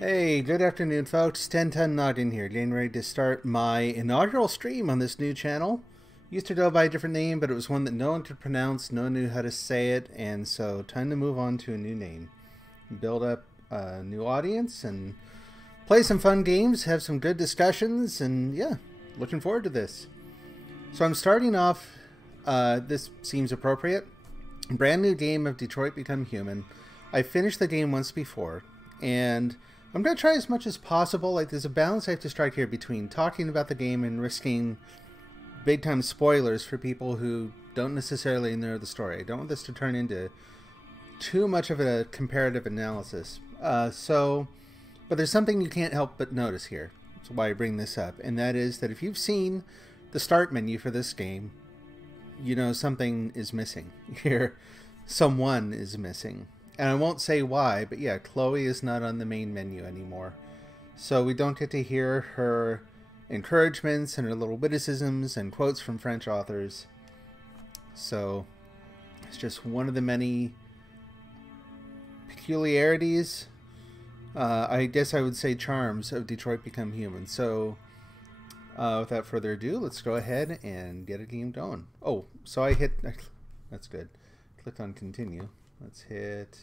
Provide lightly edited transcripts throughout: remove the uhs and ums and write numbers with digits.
Hey, good afternoon, folks. 1010 Noggin here, getting ready to start my inaugural stream on this new channel. Used to go by a different name, but it was one that no one could pronounce, no one knew how to say it, and so time to move on to a new name. Build up a new audience and play some fun games, have some good discussions, and yeah, looking forward to this. So I'm starting off, this seems appropriate, brand new game of Detroit Become Human. I finished the game once before, and I'm going to try as much as possible. Like, there's a balance I have to strike here between talking about the game and risking big time spoilers for people who don't necessarily know the story. I don't want this to turn into too much of a comparative analysis. But there's something you can't help but notice here. That's why I bring this up. And that is that if you've seen the start menu for this game, you know something is missing here. Someone is missing. And I won't say why, but yeah, Chloe is not on the main menu anymore. So we don't get to hear her encouragements and her little witticisms and quotes from French authors. So it's just one of the many peculiarities, I guess I would say charms, of Detroit Become Human. So without further ado, let's go ahead and get a game going. Oh, so I hit, that's good. Click on continue. Let's hit...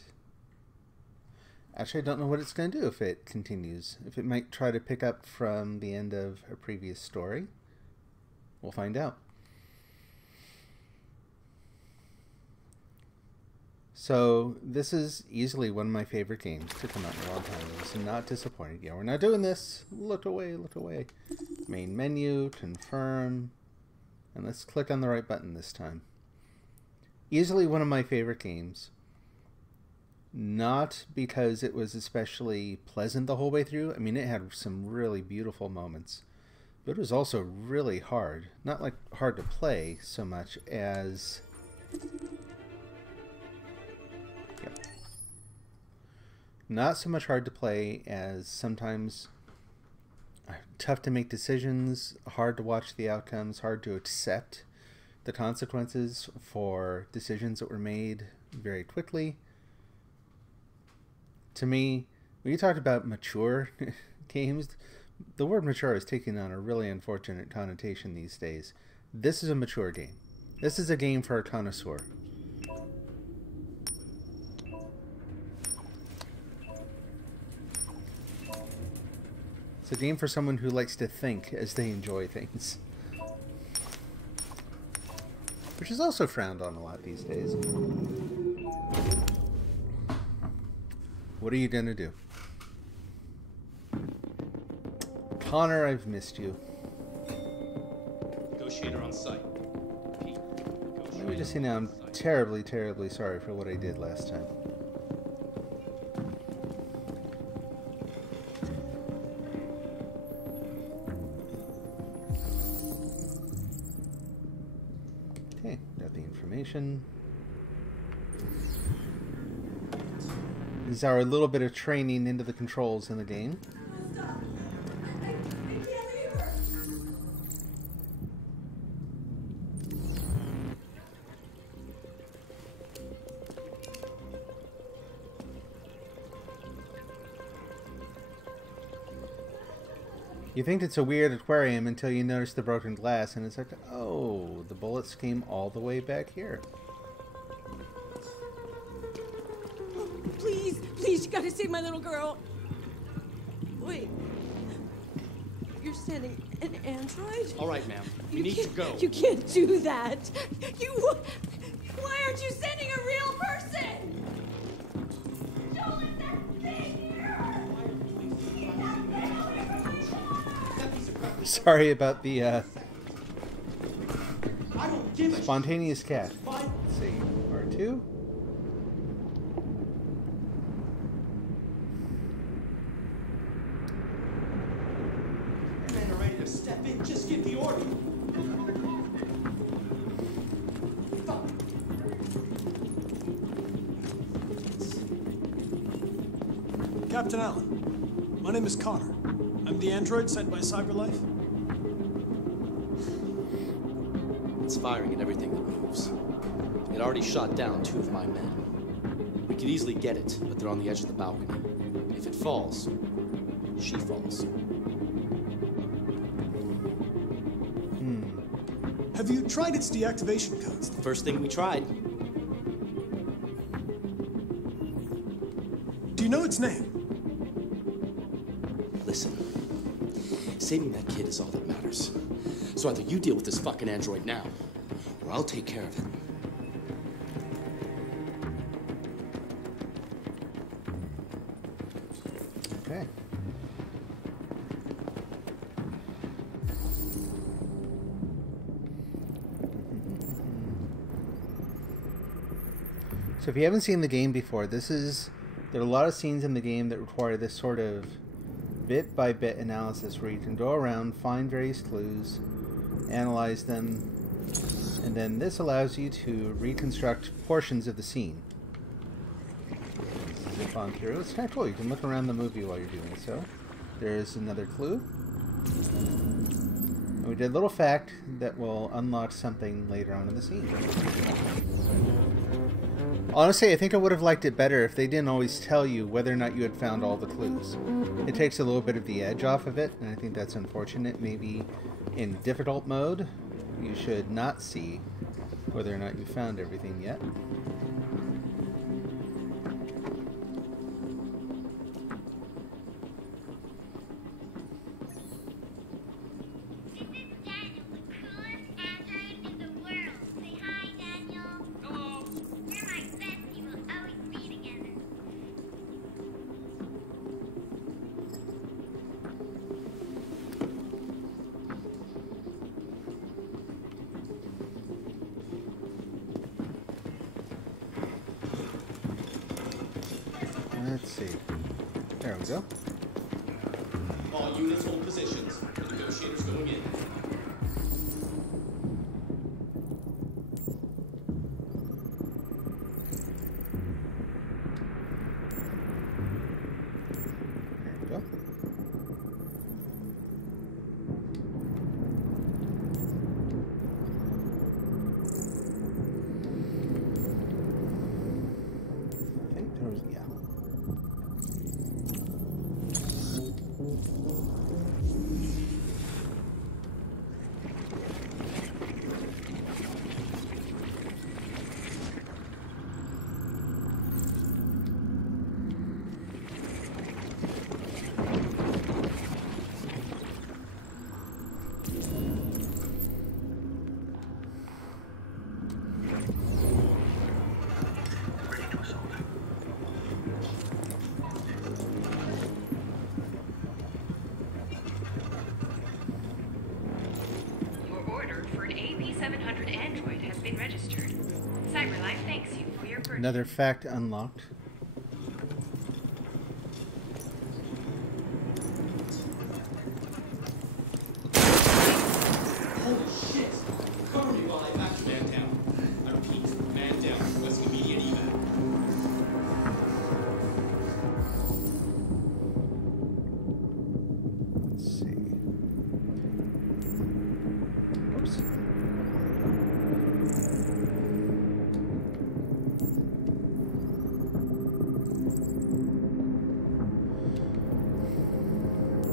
Actually, I don't know what it's going to do if it continues. If it might try to pick up from the end of a previous story. We'll find out. So, this is easily one of my favorite games to come out in a long time. I was not disappointed. Yeah, we're not doing this. Look away, look away. Main menu, confirm. And let's click on the right button this time. Easily one of my favorite games. Not because it was especially pleasant the whole way through. I mean, it had some really beautiful moments. But it was also really hard. Not like hard to play so much as... Yep. Not so much hard to play as sometimes tough to make decisions, hard to watch the outcomes, hard to accept the consequences for decisions that were made very quickly. To me, when you talk about mature games, the word mature is taking on a really unfortunate connotation these days. This is a mature game. This is a game for a connoisseur. It's a game for someone who likes to think as they enjoy things. Which is also frowned on a lot these days. What are you gonna do? Connor, I've missed you. Negotiator on site. Pete, Let me just say now, I'm terribly, terribly sorry for what I did last time. Okay, got the information. This is our little bit of training into the controls in the game. You think it's a weird aquarium until you notice the broken glass, and it's like, oh, the bullets came all the way back here. Please, please, you gotta save my little girl. Wait. You're sending an android? All right, ma'am. You need to go. You can't do that. Why aren't you sending a real person? Don't let that thing here. Sorry about the spontaneous cat. Let's see, R2. Men are ready to step in. Just give the order. Captain Allen, my name is Connor. I'm the android sent by CyberLife. It's firing at everything that moves. It already shot down 2 of my men. We We could easily get it, but they're on the edge of the balcony. If it falls, she falls. Have you tried its deactivation codes? First thing we tried. Do you know its name? Listen, saving that kid is all that matters. So either you deal with this fucking android now, or I'll take care of it. Okay. So if you haven't seen the game before, there are a lot of scenes in the game that require this sort of bit-by-bit analysis where you can go around, find various clues, analyze them, and then this allows you to reconstruct portions of the scene. Zip on through. It's kind of cool. You can look around the movie while you're doing so. There's another clue. And we did a little fact that will unlock something later on in the scene. Honestly, I think I would have liked it better if they didn't always tell you whether or not you had found all the clues. It takes a little bit of the edge off of it, and I think that's unfortunate. Maybe in difficult mode, you should not see whether or not you found everything yet. Let's see. There we go. All units hold positions. The negotiators going in. There we go. I think there was, yeah. Your order for an AP700 android has been registered. CyberLife thanks you for your purchase. Another fact unlocked. Holy shit! Cover me while I back man down. I repeat, man down. Requesting immediate evac. Let's see. Oops.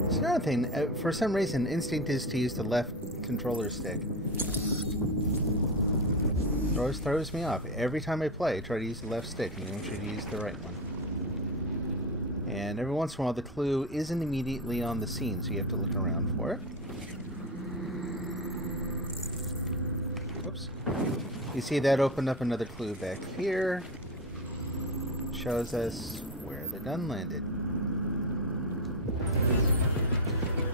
It's another thing. For some reason, instinct is to use the left controller stick. It always throws me off. Every time I play, I try to use the left stick, and you should use the right one. And every once in a while, the clue isn't immediately on the scene, so you have to look around for it. Whoops. You see that opened up another clue back here. Shows us where the gun landed.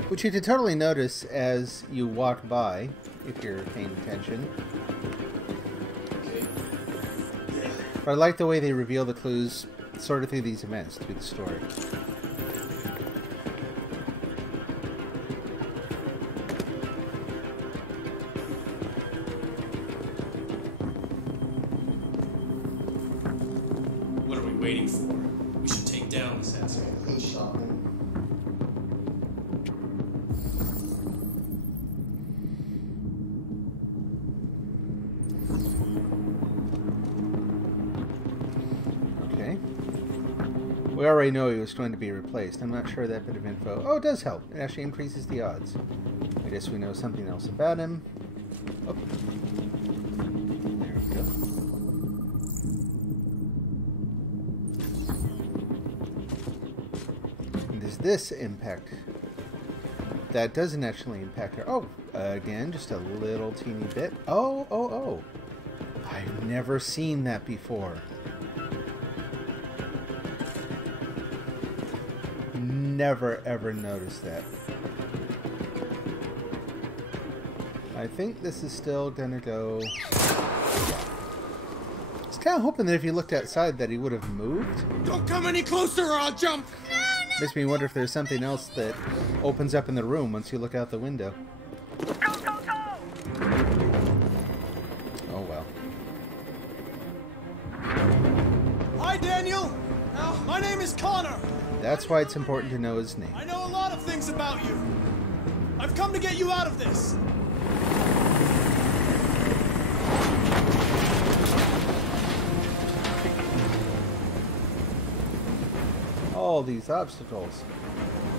Which you can totally notice as you walk by, if you're paying attention. But I like the way they reveal the clues sort of through these events, through the story. What are we waiting for? We should take down this asshole. Okay. We already know he was going to be replaced. I'm not sure that bit of info. Oh, it does help. It actually increases the odds. I guess we know something else about him. Oh. There we go. And does this impact? That doesn't actually impact her. Oh, again, just a little teeny bit. Oh. I've never seen that before. Never ever noticed that. I think this is still gonna go. I was kind of hoping that if you looked outside that he would have moved. Don't come any closer or I'll jump! Makes me wonder if there's something else that opens up in the room once you look out the window. Oh well. Hi, Daniel. My name is Connor. That's why it's important to know his name. I know a lot of things about you. I've come to get you out of this. All these obstacles.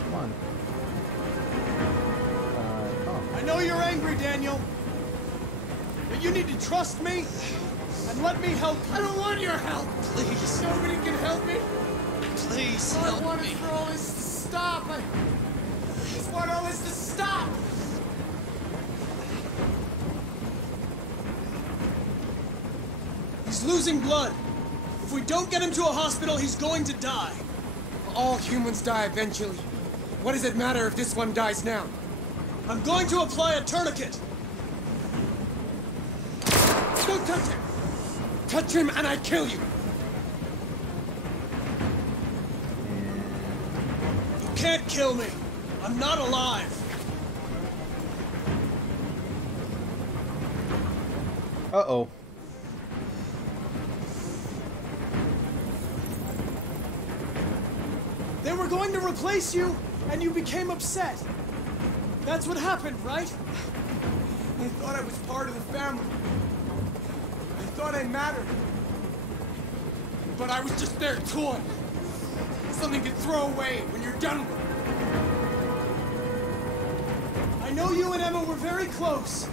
Come on. I know you're angry, Daniel. But you need to trust me and let me help you. I don't want your help, please. Nobody can help me. Please help me. I want for all this to stop. I just want all this to stop. He's losing blood. If we don't get him to a hospital, he's going to die. All humans die eventually. What does it matter if this one dies now? I'm going to apply a tourniquet. Don't touch him! Touch him and I kill you! You can't kill me. I'm not alive. Uh-oh. They were going to replace you, and you became upset. That's what happened, right? I thought I was part of the family. I thought I mattered. But I was just their toy. Something to throw away when you're done with it. I know you and Emma were very close.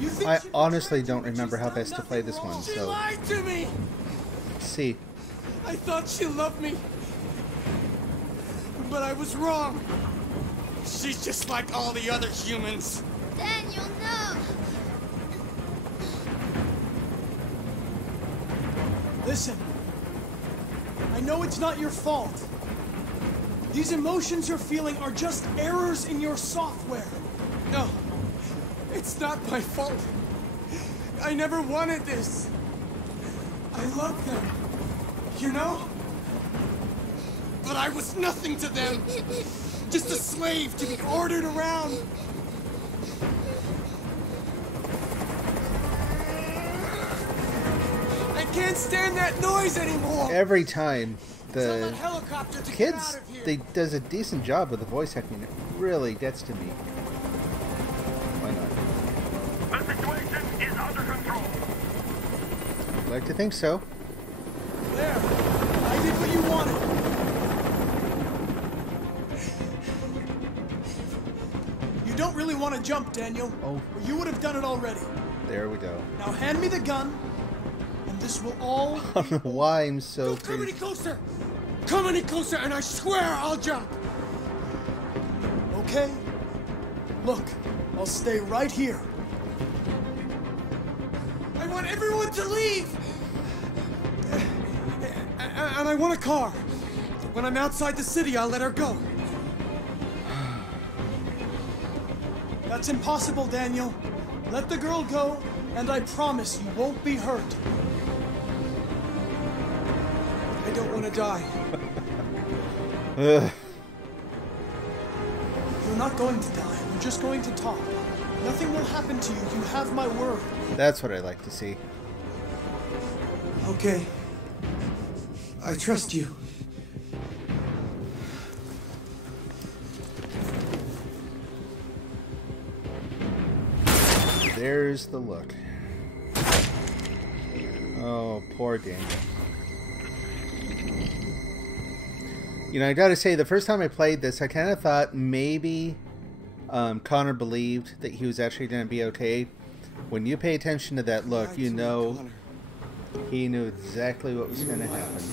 You think I she honestly betrayed you don't when remember she's how done best to play this nothing one, wrong? She so lied to me! let's see. I thought she loved me. But I was wrong. She's just like all the other humans. Daniel, no! Listen, I know it's not your fault. These emotions you're feeling are just errors in your software. No, it's not my fault. I never wanted this. I love them, you know? But I was nothing to them. Just a slave to be ordered around. I can't stand that noise anymore. Every time Tell the that helicopter to get kids, out of here. they does a decent job with the voice acting. It really gets to me. Why not? The situation is under control. I'd like to think so. There, I did what you wanted. You don't really want to jump, Daniel. Oh. Or you would have done it already. There we go. Now hand me the gun, and this will all... I don't know why I'm so Don't come any crazy. closer. Come any closer, and I swear I'll jump. Okay? Look, I'll stay right here. I want everyone to leave. And I want a car. When I'm outside the city, I'll let her go. That's impossible, Daniel. Let the girl go, and I promise you won't be hurt. I don't want to die. Ugh. You're not going to die. We're just going to talk. Nothing will happen to you. You have my word. That's what I like to see. Okay. I trust you. There's the look. Oh, poor Daniel. You know, I gotta say, the first time I played this, I kind of thought maybe Connor believed that he was actually going to be okay. When you pay attention to that look, you know he knew exactly what was going to happen.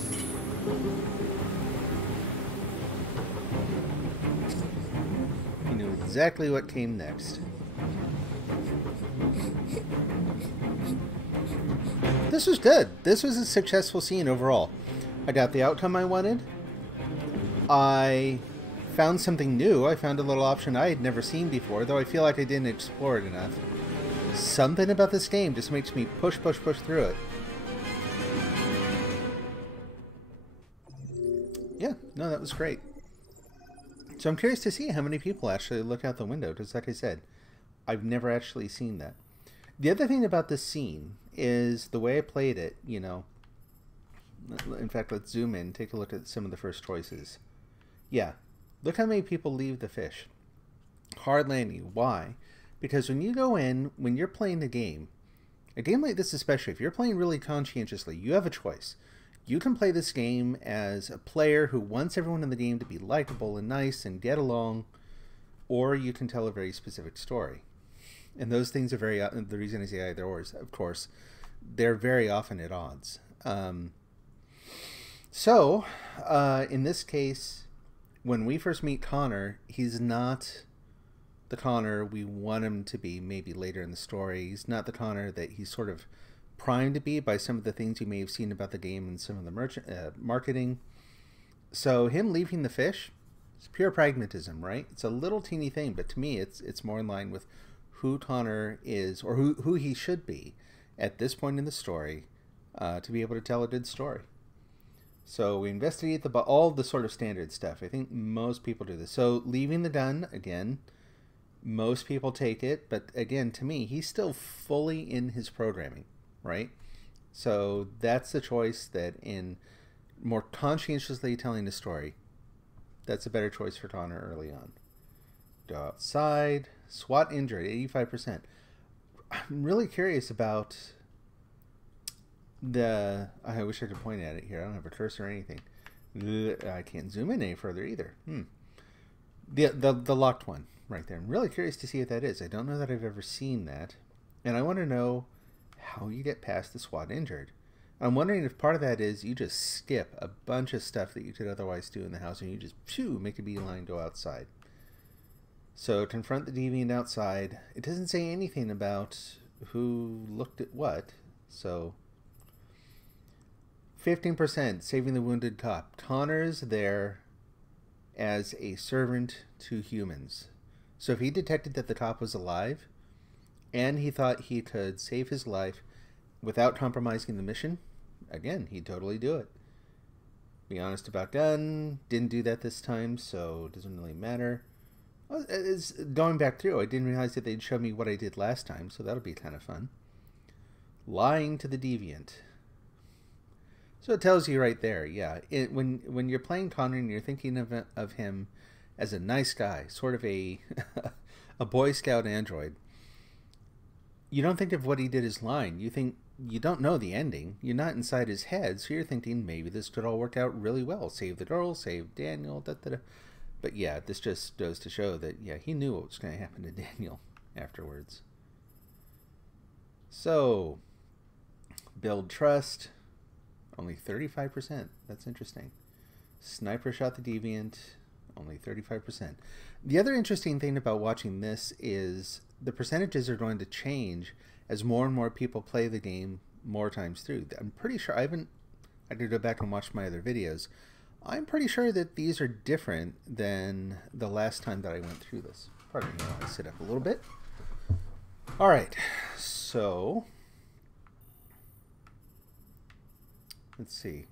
He knew exactly what came next. This was good. This was a successful scene overall. I got the outcome I wanted. I found something new. I found a little option I had never seen before, though I feel like I didn't explore it enough. Something about this game just makes me push through it. Yeah, no, that was great. So I'm curious to see how many people actually look out the window, because like I said, I've never actually seen that. The other thing about this scene is the way I played it, you know. In fact, let's zoom in, take a look at some of the first choices. Yeah, look how many people leave the fish. Hard landing. Why? Because when you go in, when you're playing the game, a game like this especially, if you're playing really conscientiously, you have a choice. You can play this game as a player who wants everyone in the game to be likable and nice and get along, or you can tell a very specific story. And those things are very, the reason I say either or is, of course, they're very often at odds. So, in this case, when we first meet Connor, he's not the Connor we want him to be maybe later in the story. He's not the Connor that he's sort of primed to be by some of the things you may have seen about the game and some of the marketing. So him leaving the fish, it's pure pragmatism, right? It's a little teeny thing, but to me it's more in line with who Connor is, or who he should be at this point in the story, to be able to tell a good story. So we investigate all the sort of standard stuff. I think most people do this. So leaving the gun, again, most people take it. But again, to me, he's still fully in his programming, right? So that's the choice that in more conscientiously telling the story, that's a better choice for Connor early on. Go outside. SWAT injured, 85%. I'm really curious about... I wish I could point at it here. I don't have a cursor or anything. I can't zoom in any further either. The locked one right there. I'm really curious to see what that is. I don't know that I've ever seen that. And I want to know how you get past the SWAT injured. I'm wondering if part of that is you just skip a bunch of stuff that you could otherwise do in the house and you just make a beeline, go outside. So confront the deviant outside. It doesn't say anything about who looked at what. So... 15% saving the wounded cop. Connor's there as a servant to humans. So if he detected that the cop was alive and he thought he could save his life without compromising the mission, again, he'd totally do it. Be honest about gun. Didn't do that this time, so it doesn't really matter. It's going back through, I didn't realize that they'd show me what I did last time, so that'll be kind of fun. Lying to the deviant. So it tells you right there, yeah. When you're playing Connor and you're thinking of him as a nice guy, sort of a a Boy Scout android, you don't think of what he did as lying. You don't know the ending. You're not inside his head, so you're thinking maybe this could all work out really well. Save the girl, save Daniel, da-da-da. But yeah, this just goes to show that, yeah, he knew what was going to happen to Daniel afterwards. So, build trust. Only 35%. That's interesting. Sniper shot the deviant. Only 35%. The other interesting thing about watching this is the percentages are going to change as more and more people play the game more times through. I'm pretty sure, I could go back and watch my other videos. I'm pretty sure that these are different than the last time that I went through this. Pardon me, I'll sit up a little bit. All right, so... let's see.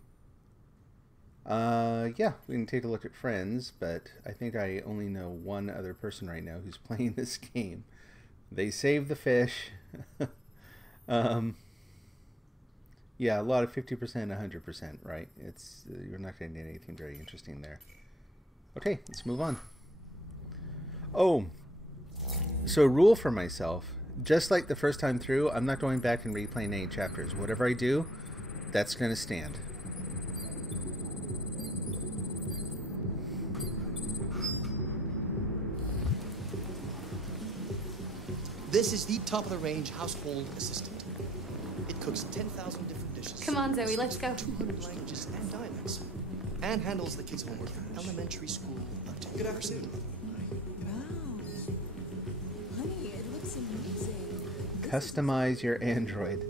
Yeah, we can take a look at friends, but I think I only know one other person right now who's playing this game. They saved the fish. Yeah, a lot of 50%, 100%, right? You're not going to get anything very interesting there. Okay, let's move on. Oh, so a rule for myself, just like the first time through, I'm not going back and replaying any chapters. Whatever I do, that's going to stand. This is the top-of-the-range household assistant. It cooks 10,000 different dishes. Come on, Zoe, let's go. 200 languages and dialects. And handles the kids' homework from elementary school up to university. Wow. Honey, it looks amazing. Customize your Android.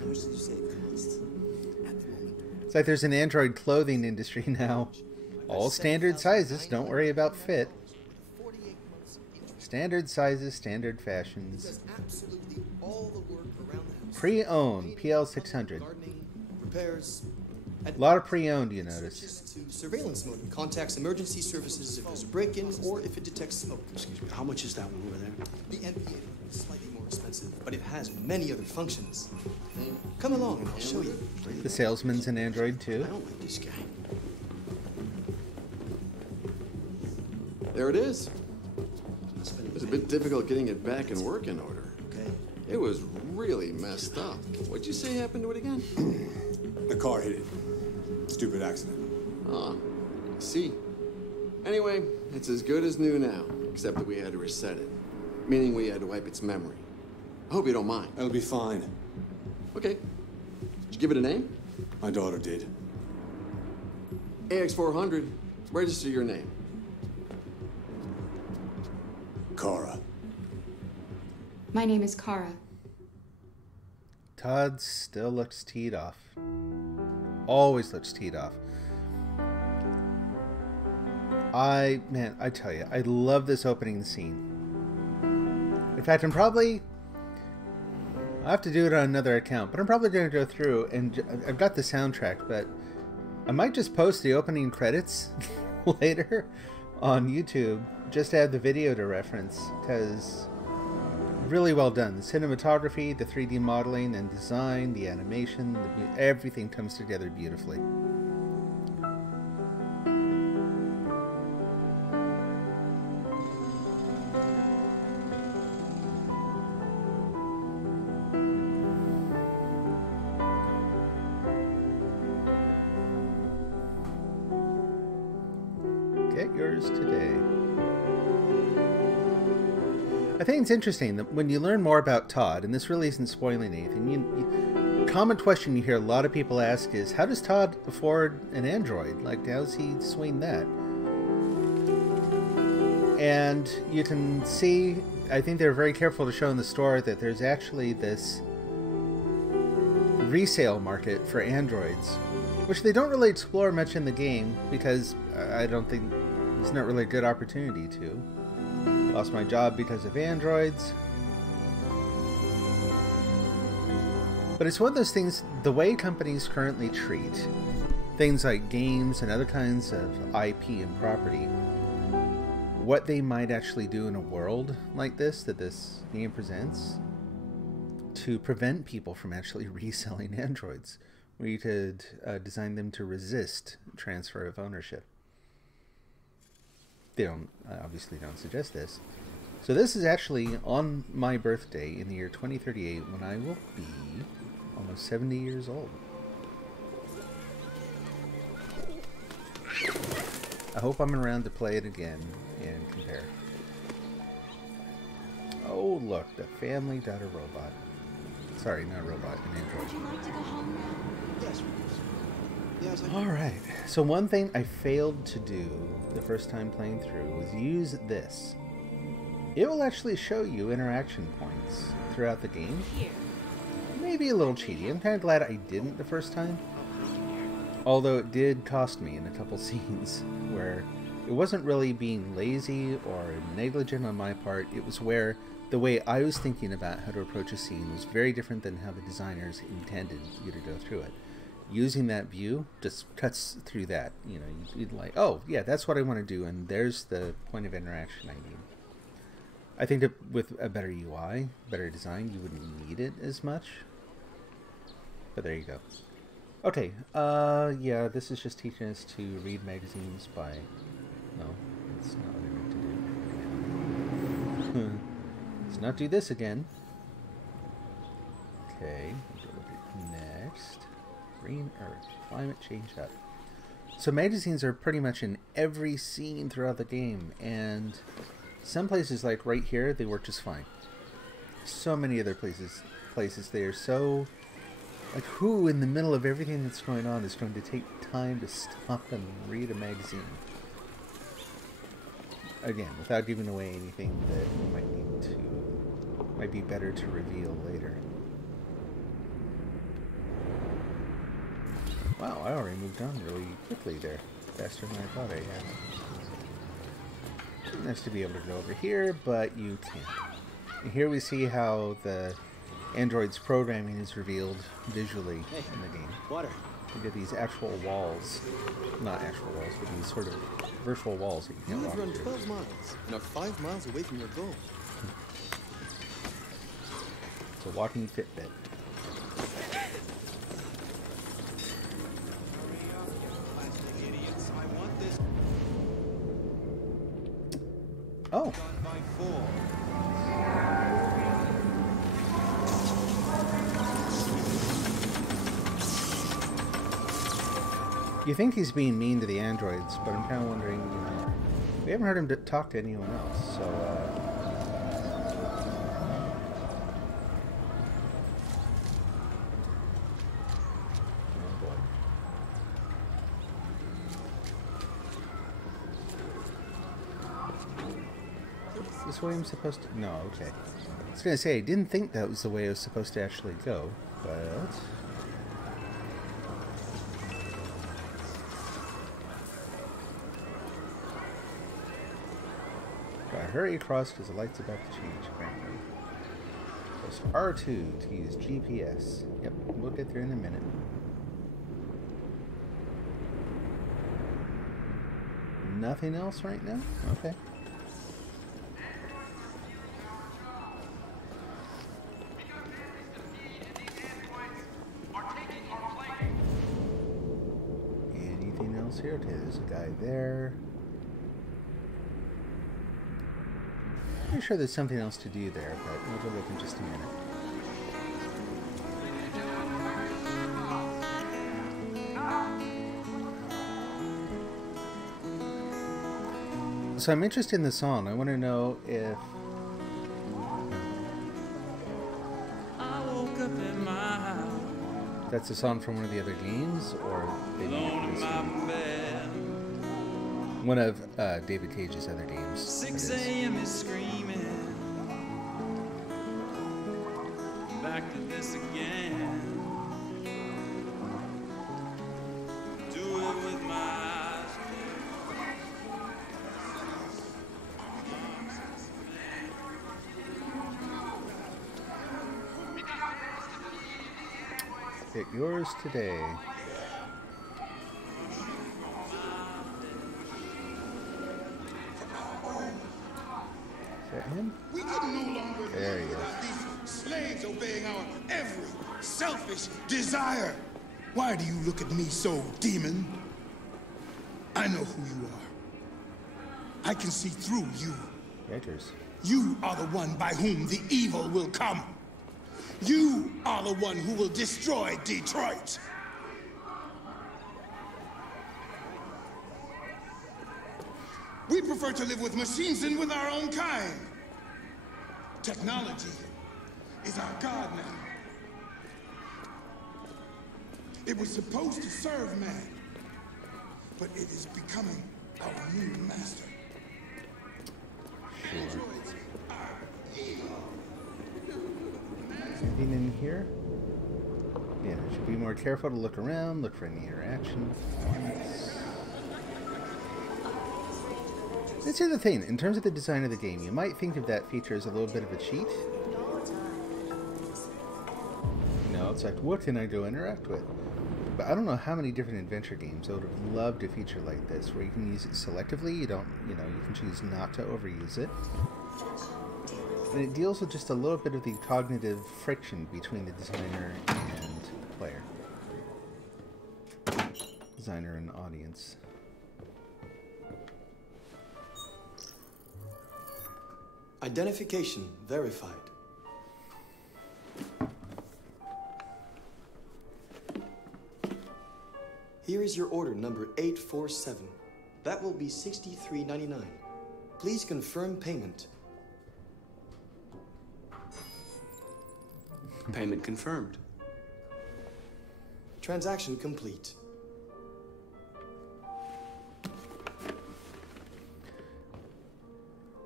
How much did you say it costs? At the moment. It's like there's an Android clothing industry now. All standard sizes, don't worry about fit. Standard sizes, standard fashions. Does absolutely all the work around the house. Pre-owned, PL600. Gardening, repairs, A lot of pre-owned, you notice. switches to surveillance mode and contacts emergency services if there's a break-in or if it detects smoke. Excuse me, how much is that one over there? The NPA is slightly more expensive, but it has many other functions. Come along and I'll show you. The salesman's an Android too. I don't like this guy. There it is. It was a bit difficult getting it back in working order. Okay. It was really messed up. What'd you say happened to it again? The car hit it. Stupid accident. Ah, I see. Anyway, it's as good as new now, except that we had to reset it. Meaning we had to wipe its memory. I hope you don't mind. That'll be fine. Okay. Did you give it a name? My daughter did. AX400. Register your name. Kara. My name is Kara. Todd still looks teed off. Always looks teed off. I tell you, I love this opening scene. In fact, I have to do it on another account, but I'm probably going to go through and I've got the soundtrack, but I might just post the opening credits later on YouTube just to have the video to reference, because really well done. The cinematography, the 3D modeling and design, the animation, everything comes together beautifully. Get yours today. I think it's interesting that when you learn more about Todd, and this really isn't spoiling anything, common question you hear a lot of people ask is, how does Todd afford an Android? Like, how's he swing that? And you can see, I think they're very careful to show in the store that there's actually this resale market for Androids, which they don't really explore much in the game because I don't think it's not really a good opportunity to. Lost my job because of Androids. But it's one of those things, the way companies currently treat things like games and other kinds of IP and property, what they might actually do in a world like this, that this game presents, to prevent people from actually reselling Androids, where you could design them to resist transfer of ownership. They obviously don't suggest this. So this is actually on my birthday in the year 2038, when I will be almost 70 years old. I hope I'm around to play it again and compare. Oh look, the family got a robot. Sorry, not a robot, an android. Would you like to go home now? Yes. Yes, I Alright, so one thing I failed to do the first time playing through was use this. It will actually show you interaction points throughout the game. Here. Maybe a little cheaty. I'm kind of glad I didn't the first time. Although it did cost me in a couple scenes where it wasn't really being lazy or negligent on my part. It was where the way I was thinking about how to approach a scene was very different than how the designers intended you to go through it. Using that view just cuts through that. You know, you'd like, oh yeah, that's what I want to do, and there's the point of interaction I need. I think that with a better UI, better design, you wouldn't need it as much. But there you go. Okay, yeah, this is just teaching us to read magazines by... No, that's not what I meant to do. Let's not do this again. Okay, we'll go look at next. Green Earth, climate change up. So magazines are pretty much in every scene throughout the game, and some places like right here, they work just fine. so many other places. They are so... Like, who in the middle of everything that's going on is going to take time to stop and read a magazine? Again, without giving away anything that might be better to reveal later. Wow, I already moved on really quickly there. Faster than I thought I had. Nice to be able to go over here, but you can't. And here we see how the android's programming is revealed visually in the game. Water. You get these actual walls. Not actual walls, but these sort of virtual walls that you can't walk run through. 12 miles and are 5 miles away from your goal. It's a walking Fitbit. Oh. You think he's being mean to the androids, but I'm kind of wondering, you know, we haven't heard him talk to anyone else, so, oh boy. Is this the way I'm supposed to... No, okay. I was going to say, I didn't think that was the way I was supposed to actually go, but... Hurry across because the light's about to change, apparently. Press R2 to use GPS. Yep, we'll get there in a minute. Nothing else right now? Okay. Anything else here? Okay, there's a guy there. Pretty sure there's something else to do there, but we'll go look in just a minute. So I'm interested in the song. I want to know if... that's a song from one of the other games, or they made this one of David Cage's other games. 6 a.m. is screaming. Back to this again. Do it with my eyes. Get yours today. Him? We can no longer there he is. These slaves obeying our every selfish desire. Why do you look at me so, demon? I know who you are. I can see through you. Raiders. You are the one by whom the evil will come. You are the one who will destroy Detroit. We prefer to live with machines than with our own kind. Technology is our god now. It was supposed to serve man, but it is becoming our new master. Sure. Anything in here? Yeah, should be more careful to look around, look for any interaction. That's the other thing, in terms of the design of the game, you might think of that feature as a little bit of a cheat. You know, it's like, what can I go interact with? But I don't know how many different adventure games I would have loved a feature like this, where you can use it selectively, you can choose not to overuse it. And it deals with just a little bit of the cognitive friction between the designer and player. Designer and audience. Identification verified. Here is your order number 847. That will be $63.99. Please confirm payment. Payment confirmed. Transaction complete.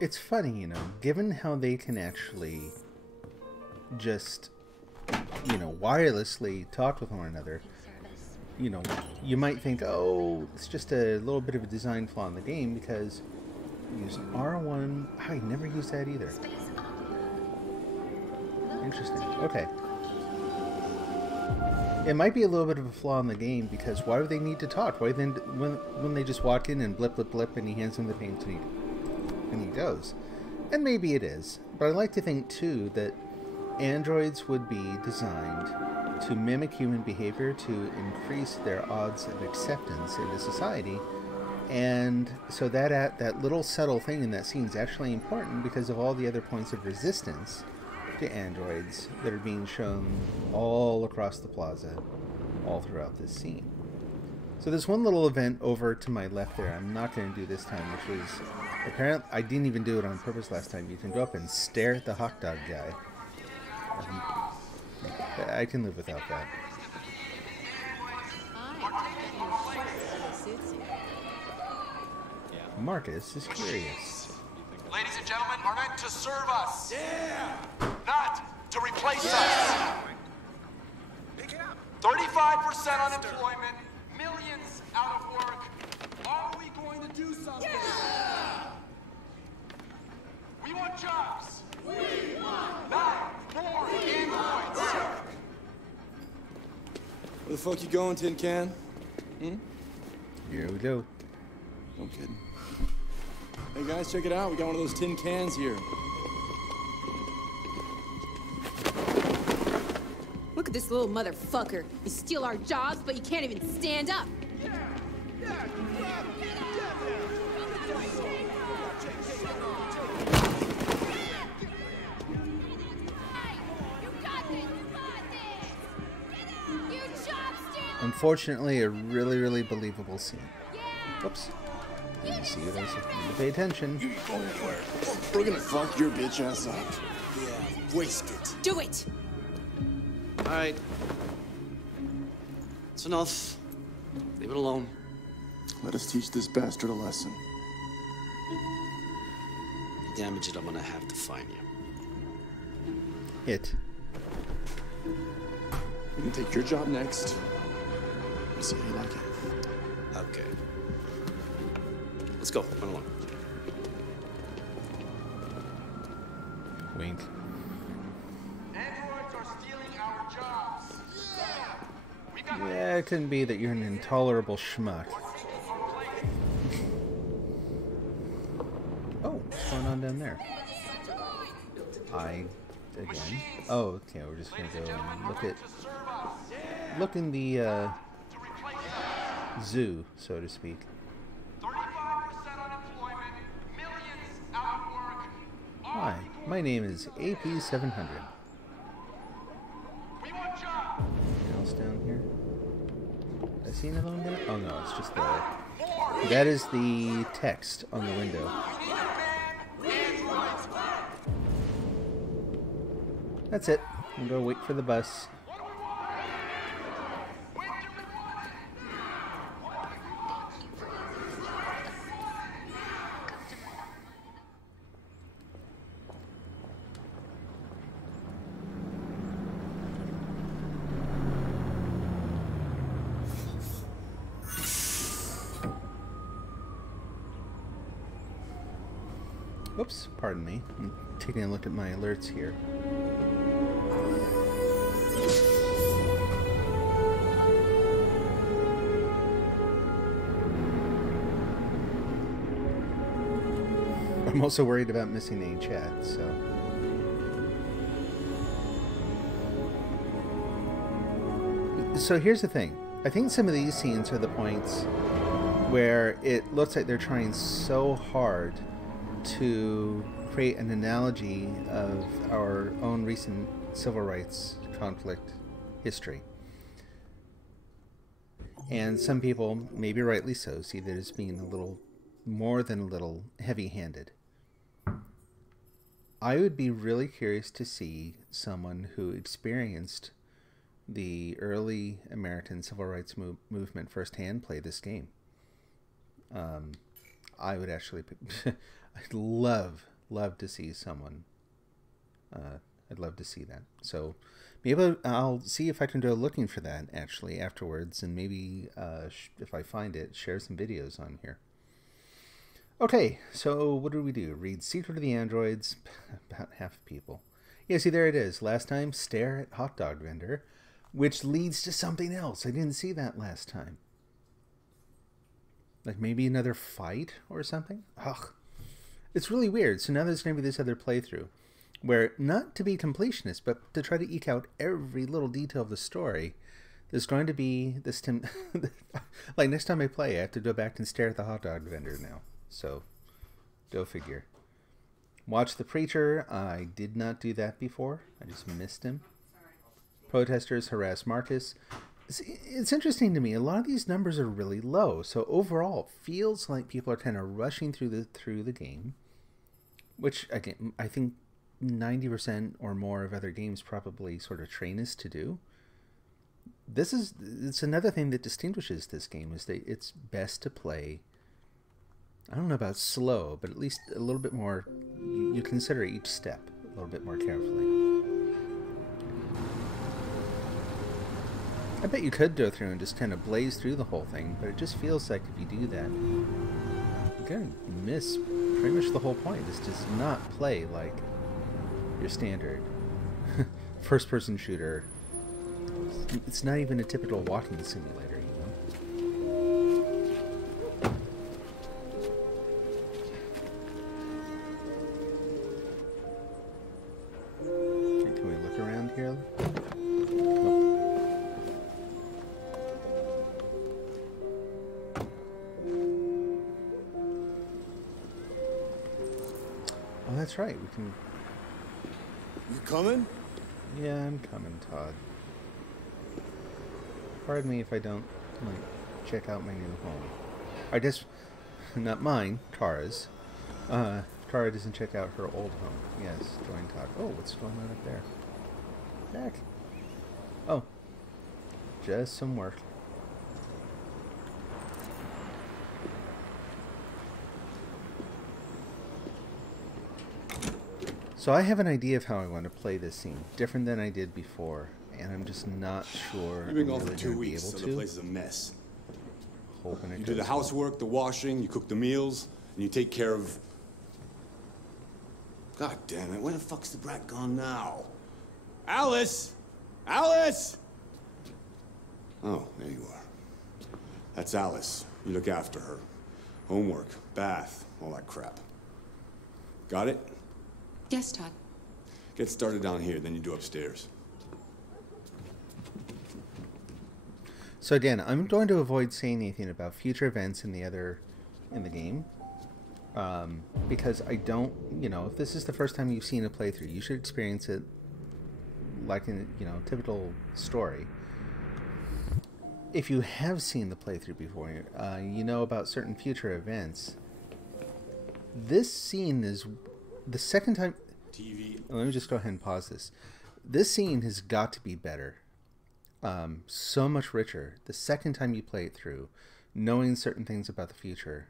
It's funny, you know, given how they can actually just, you know, wirelessly talk with one another, you know, you might think, oh, it's just a little bit of a design flaw in the game because use R1. I never used that either. Interesting. Okay. It might be a little bit of a flaw in the game because why would they need to talk? Why then when they just walk in and blip blip blip and he hands him the paint and he goes. And maybe it is, but I like to think too that androids would be designed to mimic human behavior to increase their odds of acceptance into society. And so that little subtle thing in that scene is actually important because of all the other points of resistance to androids that are being shown all across the plaza, all throughout this scene. So there's one little event over to my left there I'm not going to do this time, which was apparently, I didn't even do it on purpose last time. You can go up and stare at the hot dog guy. I can live without that. Marcus is curious. Ladies and gentlemen are meant to serve us. Yeah! Not to replace us. 35% unemployment, millions out of work. Are we going to do something? Yeah! We want jobs. We want not more androids. Where the fuck you going, Tin Can? Here we go. No kidding. Hey guys, check it out. We got one of those tin cans here. Look at this little motherfucker. You steal our jobs, but you can't even stand up. Unfortunately, a really, really believable scene. Whoops. Didn't see what I was supposed to pay attention. You ain't going anywhere. We're gonna fuck your bitch ass up. Yeah, waste it. Do it! Alright. It's enough. Leave it alone. Let us teach this bastard a lesson. You damage it, I'm gonna have to find you. It. We can take your job next. Let's see how you like it. Okay. Let's go. Run along. Wink. Androids are stealing our jobs. Yeah, it couldn't be that you're an intolerable schmuck. Oh, what's going on down there? Again. Oh, okay, we're just gonna go and look in the zoo, so to speak. 35% unemployment, millions out of work. Hi, my name is AP700. We want jobs. Anything else down here? Did I see anything on there? Oh no, it's just the... That is the text on the window. That's it. I'm gonna go wait for the bus. Oops, pardon me. I'm taking a look at my alerts here. I'm also worried about missing a chat, so... So here's the thing. I think some of these scenes are the points where it looks like they're trying so hard to create an analogy of our own recent civil rights conflict history. And some people, maybe rightly so, see that as being a little more than a little heavy-handed. I would be really curious to see someone who experienced the early American civil rights movement firsthand play this game. I would actually, I'd love to see someone. I'd love to see that. So maybe I'll see if I can go looking for that actually afterwards, and maybe if I find it, share some videos on here. Okay, so what did we do? Read Secret of the Androids. About half people. Yeah, see, there it is. Last time, stare at hot dog vendor, which leads to something else. I didn't see that last time. Like maybe another fight or something? Ugh. It's really weird. So now there's going to be this other playthrough where, not to be completionist, but to try to eke out every little detail of the story, there's going to be this... like next time I play, I have to go back and stare at the hot dog vendor now. So, go figure. Watch The Preacher. I did not do that before. I just missed him. Protesters harass Marcus. It's interesting to me. A lot of these numbers are really low. So overall, it feels like people are kind of rushing through the game, which again, I think 90% or more of other games probably sort of train us to do. It's another thing that distinguishes this game, is that it's best to play, I don't know about slow, but at least a little bit more, you consider each step a little bit more carefully. I bet you could go through and just kind of blaze through the whole thing, but it just feels like if you do that, you're going to miss pretty much the whole point. This does not play like your standard first-person shooter. It's not even a typical walking simulator, you know? Can we look around here? Oh, that's right. We can... You coming? Yeah, I'm coming, Todd. Pardon me if I don't, like, check out my new home. I guess, not mine, Tara's. Tara doesn't check out her old home. Yes, join Todd. Oh, what's going on up there? Back. Oh. Just some work. So I have an idea of how I want to play this scene, different than I did before, and I'm just not sure. You've been gone for 2 weeks, so the place is a mess. Hoping it You do the housework, the washing, you cook the meals, and you take care of... God damn it, where the fuck's the brat gone now? Alice! Alice! Oh, there you are. That's Alice. You look after her. Homework, bath, all that crap. Got it? Yes, Todd. Get started down here, then you do upstairs. So again, I'm going to avoid saying anything about future events in the game, because I don't, if this is the first time you've seen a playthrough, you should experience it like in, typical story. If you have seen the playthrough before, you know about certain future events. This scene is the second time. Let me just go ahead and pause this. This scene has got to be better. So much richer the second time you play it through, knowing certain things about the future.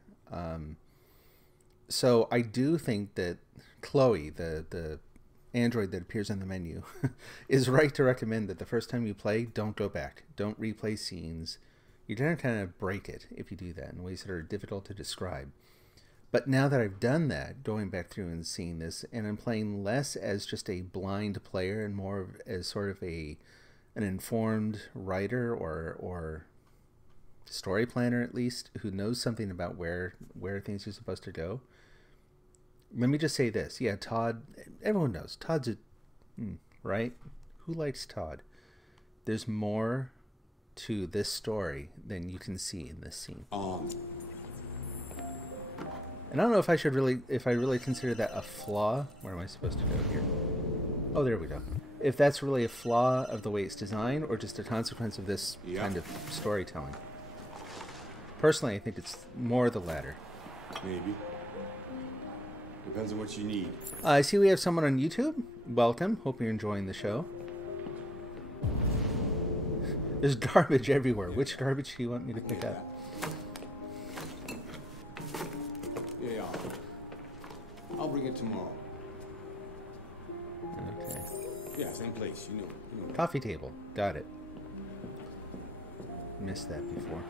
So I do think that Chloe, the android that appears on the menu, is right to recommend that the first time you play, don't go back. Don't replay scenes. You're going to kind of break it if you do that in ways that are difficult to describe. But now that I've done that, going back through and seeing this, and I'm playing less as just a blind player and more as sort of an informed writer or story planner, at least, who knows something about where things are supposed to go. Let me just say this. Yeah, Todd, everyone knows. Todd's right? Who likes Todd? There's more to this story than you can see in this scene. And I don't know if I really consider that a flaw. Where am I supposed to go here? Oh, there we go. If that's really a flaw of the way it's designed, or just a consequence of this kind of storytelling. Personally, I think it's more the latter. Maybe. Depends on what you need. I see we have someone on YouTube. Welcome. Hope you're enjoying the show. There's garbage everywhere. Which garbage do you want me to pick up? Yeah. I'll bring it tomorrow. Okay. Yeah, same place. You know. Coffee table. Got it. Missed that before.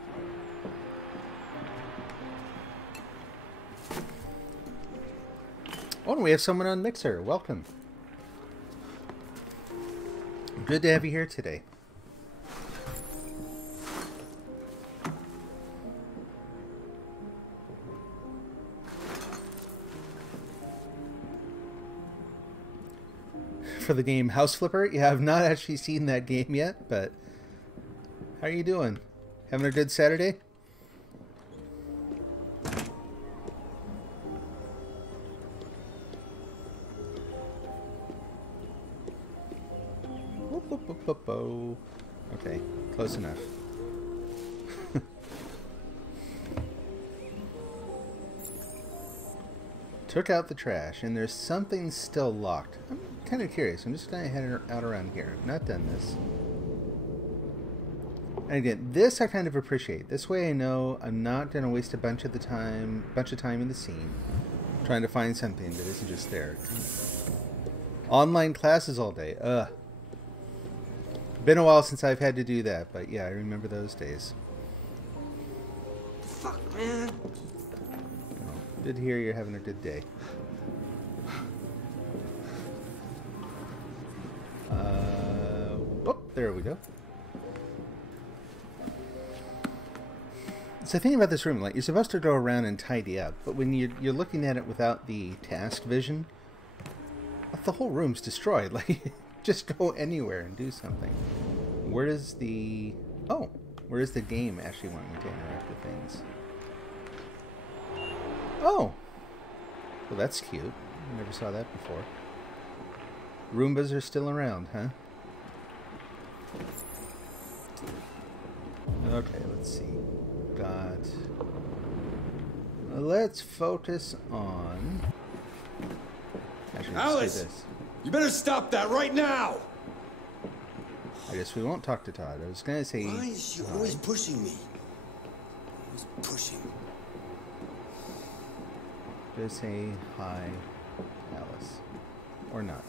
Oh, and we have someone on Mixer. Welcome. Good to have you here today. For the game House Flipper? Yeah, I've not actually seen that game yet, but how are you doing? Having a good Saturday? Okay, close enough. Took out the trash, and there's something still locked. I'm kind of curious. I'm just going to head out around here. I've not done this. And again, this I kind of appreciate. This way I know I'm not going to waste a bunch of time in the scene trying to find something that isn't just there. Online classes all day. Ugh. Been a while since I've had to do that, but yeah, I remember those days. Fuck, man. Oh, good to hear you're having a good day. Oh, there we go. So the thing about this room, like, you're supposed to go around and tidy up, but when you're looking at it without the task vision, the whole room's destroyed. Like, just go anywhere and do something. Where does the game actually want me to interact with things? Oh, well, that's cute. I never saw that before. Roombas are still around, huh? Okay, let's see. Let's focus on. Actually, let's Alice, do this. you better stop that right now. I guess we won't talk to Todd. I was gonna say. Why is she always pushing me? Always pushing. Just say hi, Alice, or not.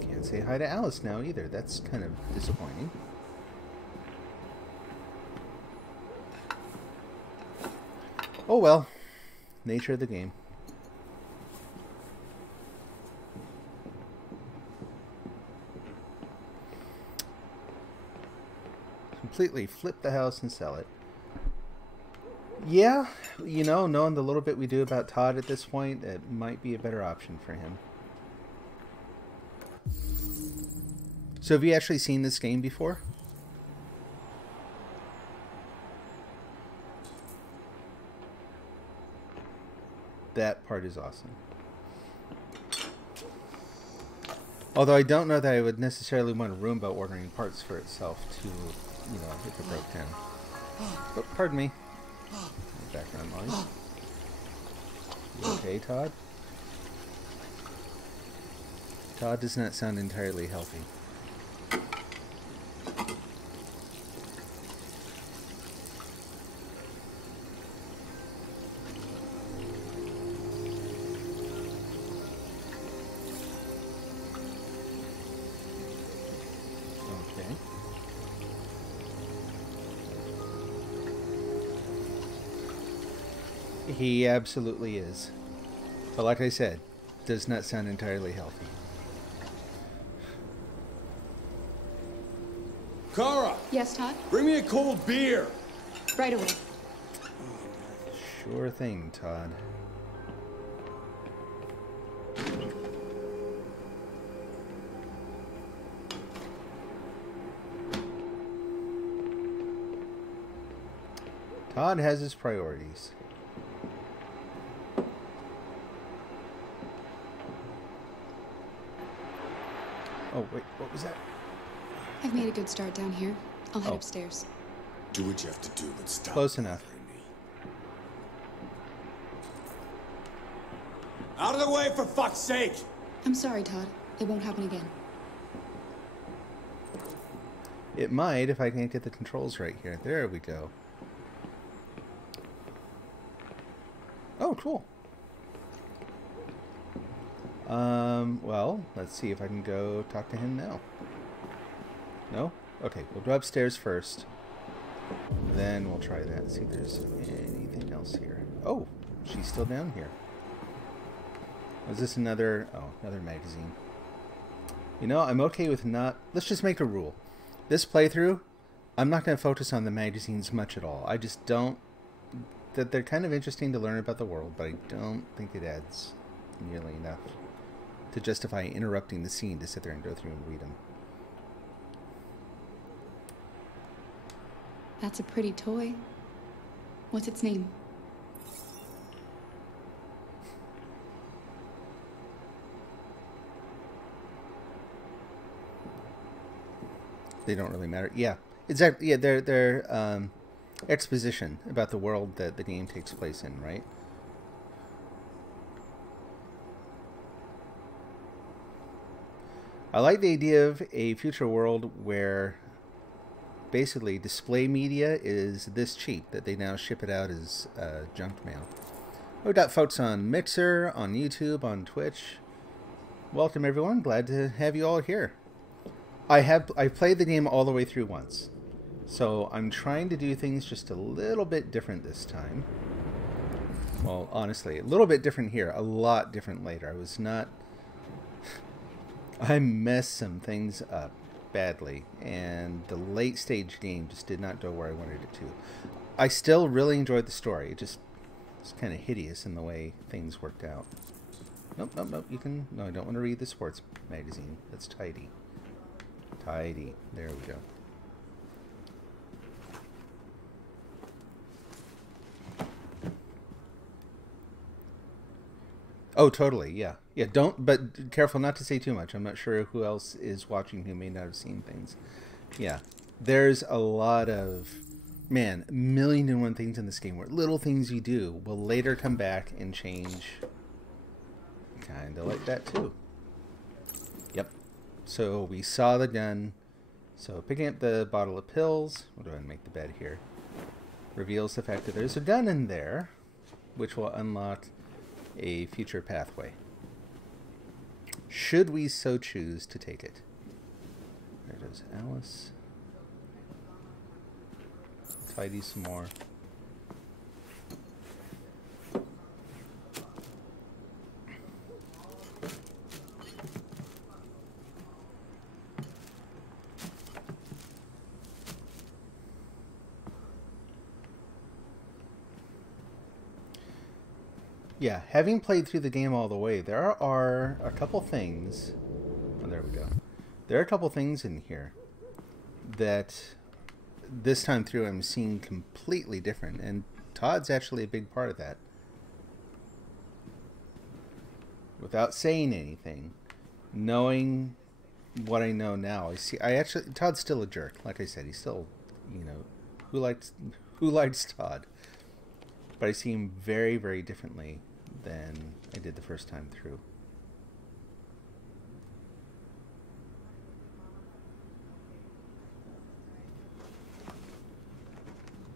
Can't say hi to Alice now either. That's kind of disappointing. Oh well, nature of the game. Completely flip the house and sell it. Yeah, you know, knowing the little bit we do about Todd at this point, it might be a better option for him. So have you actually seen this game before? That part is awesome. Although I don't know that I would necessarily want a Roomba ordering parts for itself to, you know, if it broke down. Oh, pardon me. Background noise. You okay, Todd? Todd does not sound entirely healthy. He absolutely is. But like I said, does not sound entirely healthy. Kara! Yes, Todd? Bring me a cold beer! Right away. Sure thing, Todd. Todd has his priorities. Oh, wait, what was that? I've made a good start down here. I'll head upstairs. Do what you have to do, but stop. Close enough. Out of the way, for fuck's sake! I'm sorry, Todd. It won't happen again. It might if I can't get the controls right here. There we go. Oh, cool. Well, let's see if I can go talk to him now. No? Okay, we'll go upstairs first. Then we'll try that. See if there's anything else here. Oh, she's still down here. Is this another... Oh, another magazine. You know, I'm okay with not... Let's just make a rule. This playthrough, I'm not going to focus on the magazines much at all. I just don't... That they're kind of interesting to learn about the world, but I don't think it adds nearly enough to justify interrupting the scene to sit there and go through and read them. That's a pretty toy. What's its name? They don't really matter. Yeah, exactly. Yeah, they're exposition about the world that the game takes place in, right? I like the idea of a future world where basically display media is this cheap that they now ship it out as junk mail. We've got folks on Mixer, on YouTube, on Twitch. Welcome everyone. Glad to have you all here. I've played the game all the way through once. So I'm trying to do things just a little bit different this time. Well, honestly, a little bit different here, a lot different later. I was not... I messed some things up badly, and the late stage game just did not go where I wanted it to. I still really enjoyed the story. It just it's kind of hideous in the way things worked out. Nope, nope, nope. You can... No, I don't want to read the sports magazine. That's tidy. Tidy. There we go. Oh, totally, yeah. Yeah, don't, but careful not to say too much. I'm not sure who else is watching who may not have seen things. Yeah, there's a lot of, man, 1,000,001 things in this game where little things you do will later come back and change. Kind of like that, too. Yep. So we saw the gun. So picking up the bottle of pills, we'll go ahead and make the bed here, reveals the fact that there's a gun in there, which will unlock a future pathway, should we so choose to take it. There goes Alice. Tidy some more. Yeah, having played through the game all the way, there are a couple things... Oh, there we go. There are a couple things in here that this time through I'm seeing completely different, and Todd's actually a big part of that. Without saying anything, knowing what I know now, Todd's still a jerk. Like I said, he's still, you know, who likes Todd? But I see him very, very differently than I did the first time through.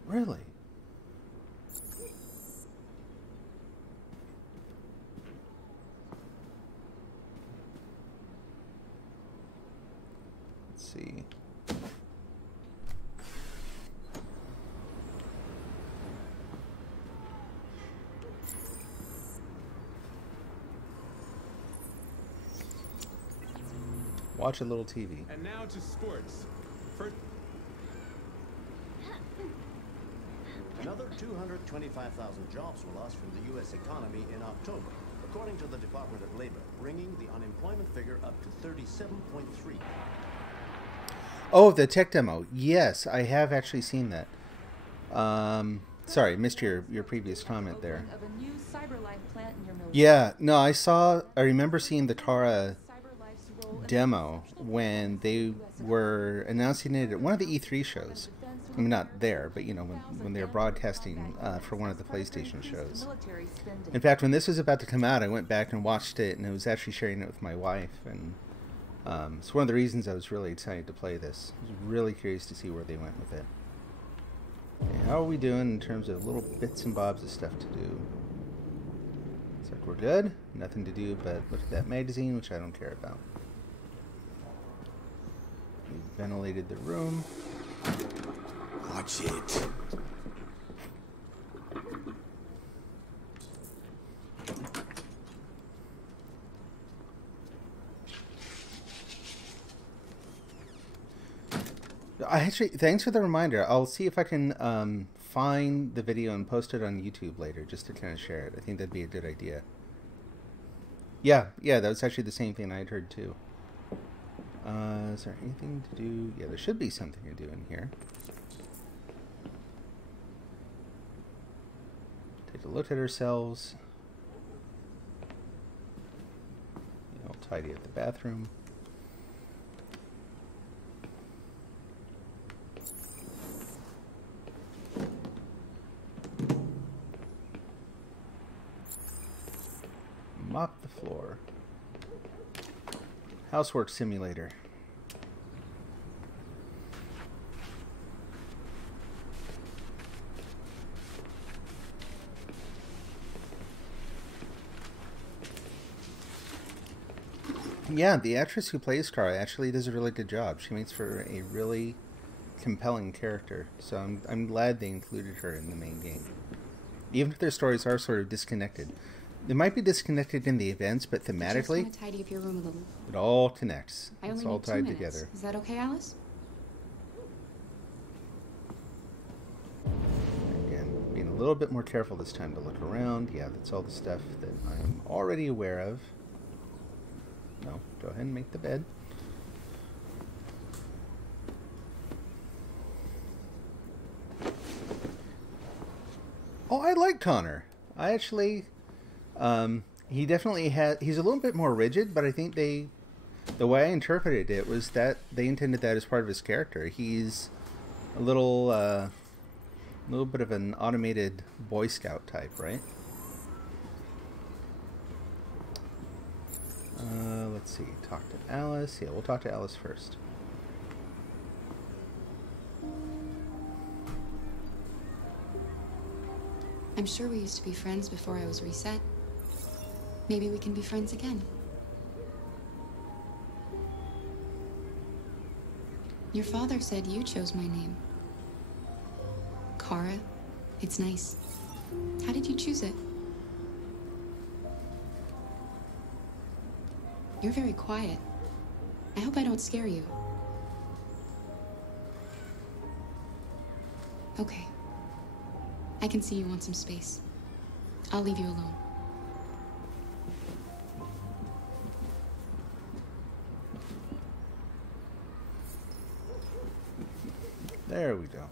Really? Let's see. Watch a little TV. And now to sports. First... Another 225,000 jobs were lost from the U.S. economy in October, according to the Department of Labor, bringing the unemployment figure up to 37.3. Oh, the tech demo. Yes, I have actually seen that. Sorry, missed your previous comment there. Yeah, no, I remember seeing the Kara demo when they were announcing it at one of the E3 shows. I mean, not there, but you know, when they're broadcasting for one of the PlayStation shows. In fact, when this was about to come out, I went back and watched it, and I was actually sharing it with my wife, and it's one of the reasons I was really excited to play this. I was really curious to see where they went with it. Okay, how are we doing in terms of little bits and bobs of stuff to do? Looks like we're good. Nothing to do but look at that magazine, which I don't care about. We ventilated the room. Watch it. Thanks for the reminder. I'll see if I can find the video and post it on YouTube later, just to kind of share it. I think that'd be a good idea. Yeah, that was actually the same thing I had heard too. Is there anything to do? Yeah, there should be something to do in here. Take a look at ourselves. I'll tidy up the bathroom. Mop the floor. Housework simulator. Yeah, the actress who plays Kara actually does a really good job. She makes for a really compelling character, so I'm glad they included her in the main game. Even if their stories are sort of disconnected. They might be disconnected in the events, but thematically, I just want to tidy up your room a little. It all connects. I only It's all need 2 tied minutes. together. Is that okay, Alice? Again, being a little bit more careful this time to look around. Yeah, that's all the stuff that I'm already aware of. No, go ahead and make the bed. Oh, I like Connor. I actually, he definitely he's a little bit more rigid, but I think the way I interpreted it was that they intended that as part of his character. He's a little bit of an automated Boy Scout type, right? Let's see, talk to Alice. Yeah, we'll talk to Alice first. I'm sure we used to be friends before I was reset. Maybe we can be friends again. Your father said you chose my name. Kara. It's nice. How did you choose it? You're very quiet. I hope I don't scare you. Okay. I can see you want some space. I'll leave you alone. There we go.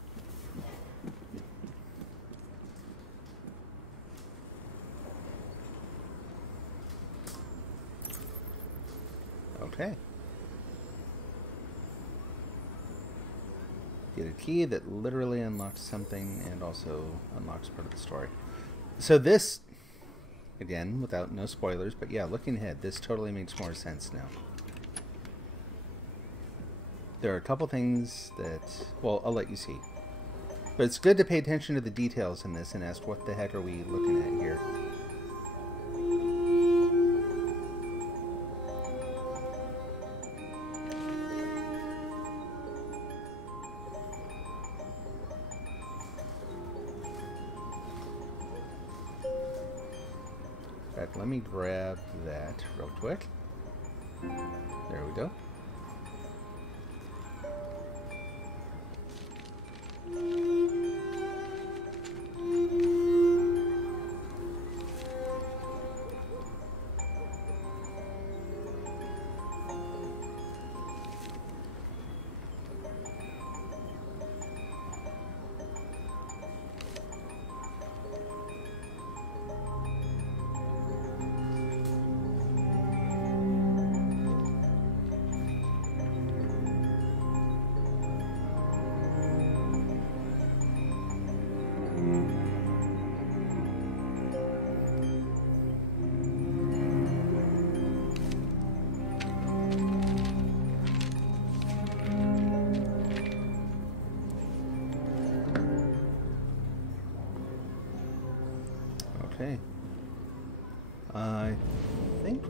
Okay. Get a key that literally unlocks something and also unlocks part of the story. So this, again, without no spoilers, but yeah, looking ahead, this totally makes more sense now. There are a couple things that, well, I'll let you see. But it's good to pay attention to the details in this and ask, what the heck are we looking at here? In fact, let me grab that real quick. There we go.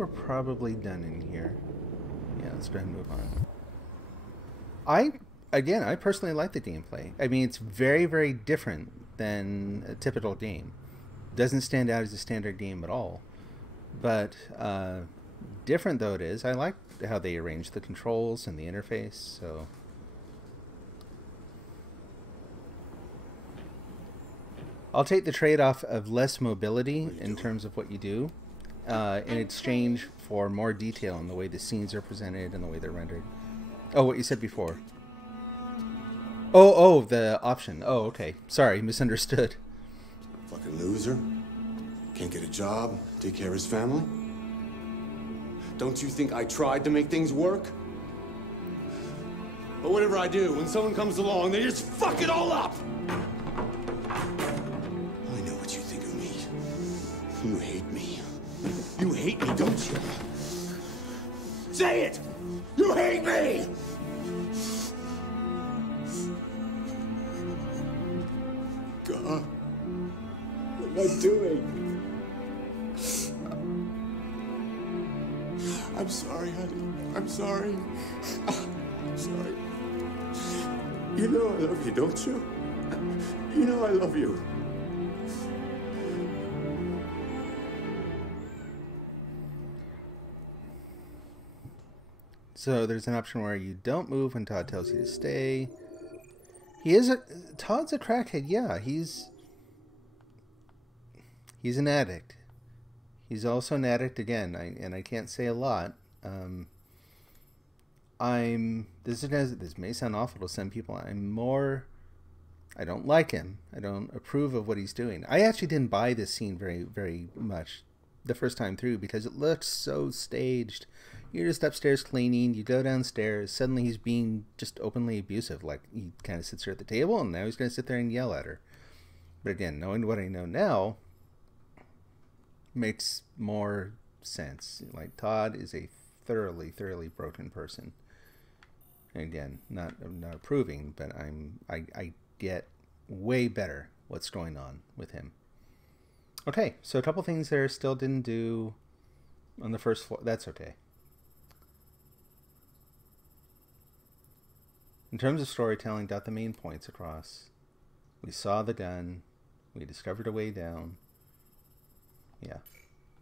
we're probably done in here. Yeah, let's go ahead and move on. I personally like the gameplay. I mean, it's very, very different than a typical game. Doesn't stand out as a standard game at all. But different though it is, I like how they arrange the controls and the interface. So I'll take the trade-off of less mobility in terms of what you do in exchange for more detail in the way the scenes are presented and the way they're rendered. Oh, what you said before. Oh, the option. Oh, okay. Sorry, misunderstood. Fucking loser. Can't get a job, take care of his family. Don't you think I tried to make things work? But whatever I do, when someone comes along, they just fuck it all up! I know what you think of me. You hate me. You hate me, don't you? Say it! You hate me! God. What am I doing? I'm sorry, honey. I'm sorry. I'm sorry. You know I love you, don't you? You know I love you. So there's an option where you don't move when Todd tells you to stay. Todd's a crackhead, yeah. He's an addict. He's also an addict again, and I can't say a lot. This may sound awful to some people. I don't like him. I don't approve of what he's doing. I actually didn't buy this scene very, very much the first time through because it looks so staged. You're just upstairs cleaning, you go downstairs, suddenly he's being just openly abusive. Like, he kind of sits her at the table, and now he's going to sit there and yell at her. But again, knowing what I know now makes more sense. Like, Todd is a thoroughly, thoroughly broken person. And again, I'm not approving, but I get way better what's going on with him. Okay, so a couple things there still didn't do on the first floor. That's okay. In terms of storytelling, got the main points across. We saw the gun. We discovered a way down. Yeah.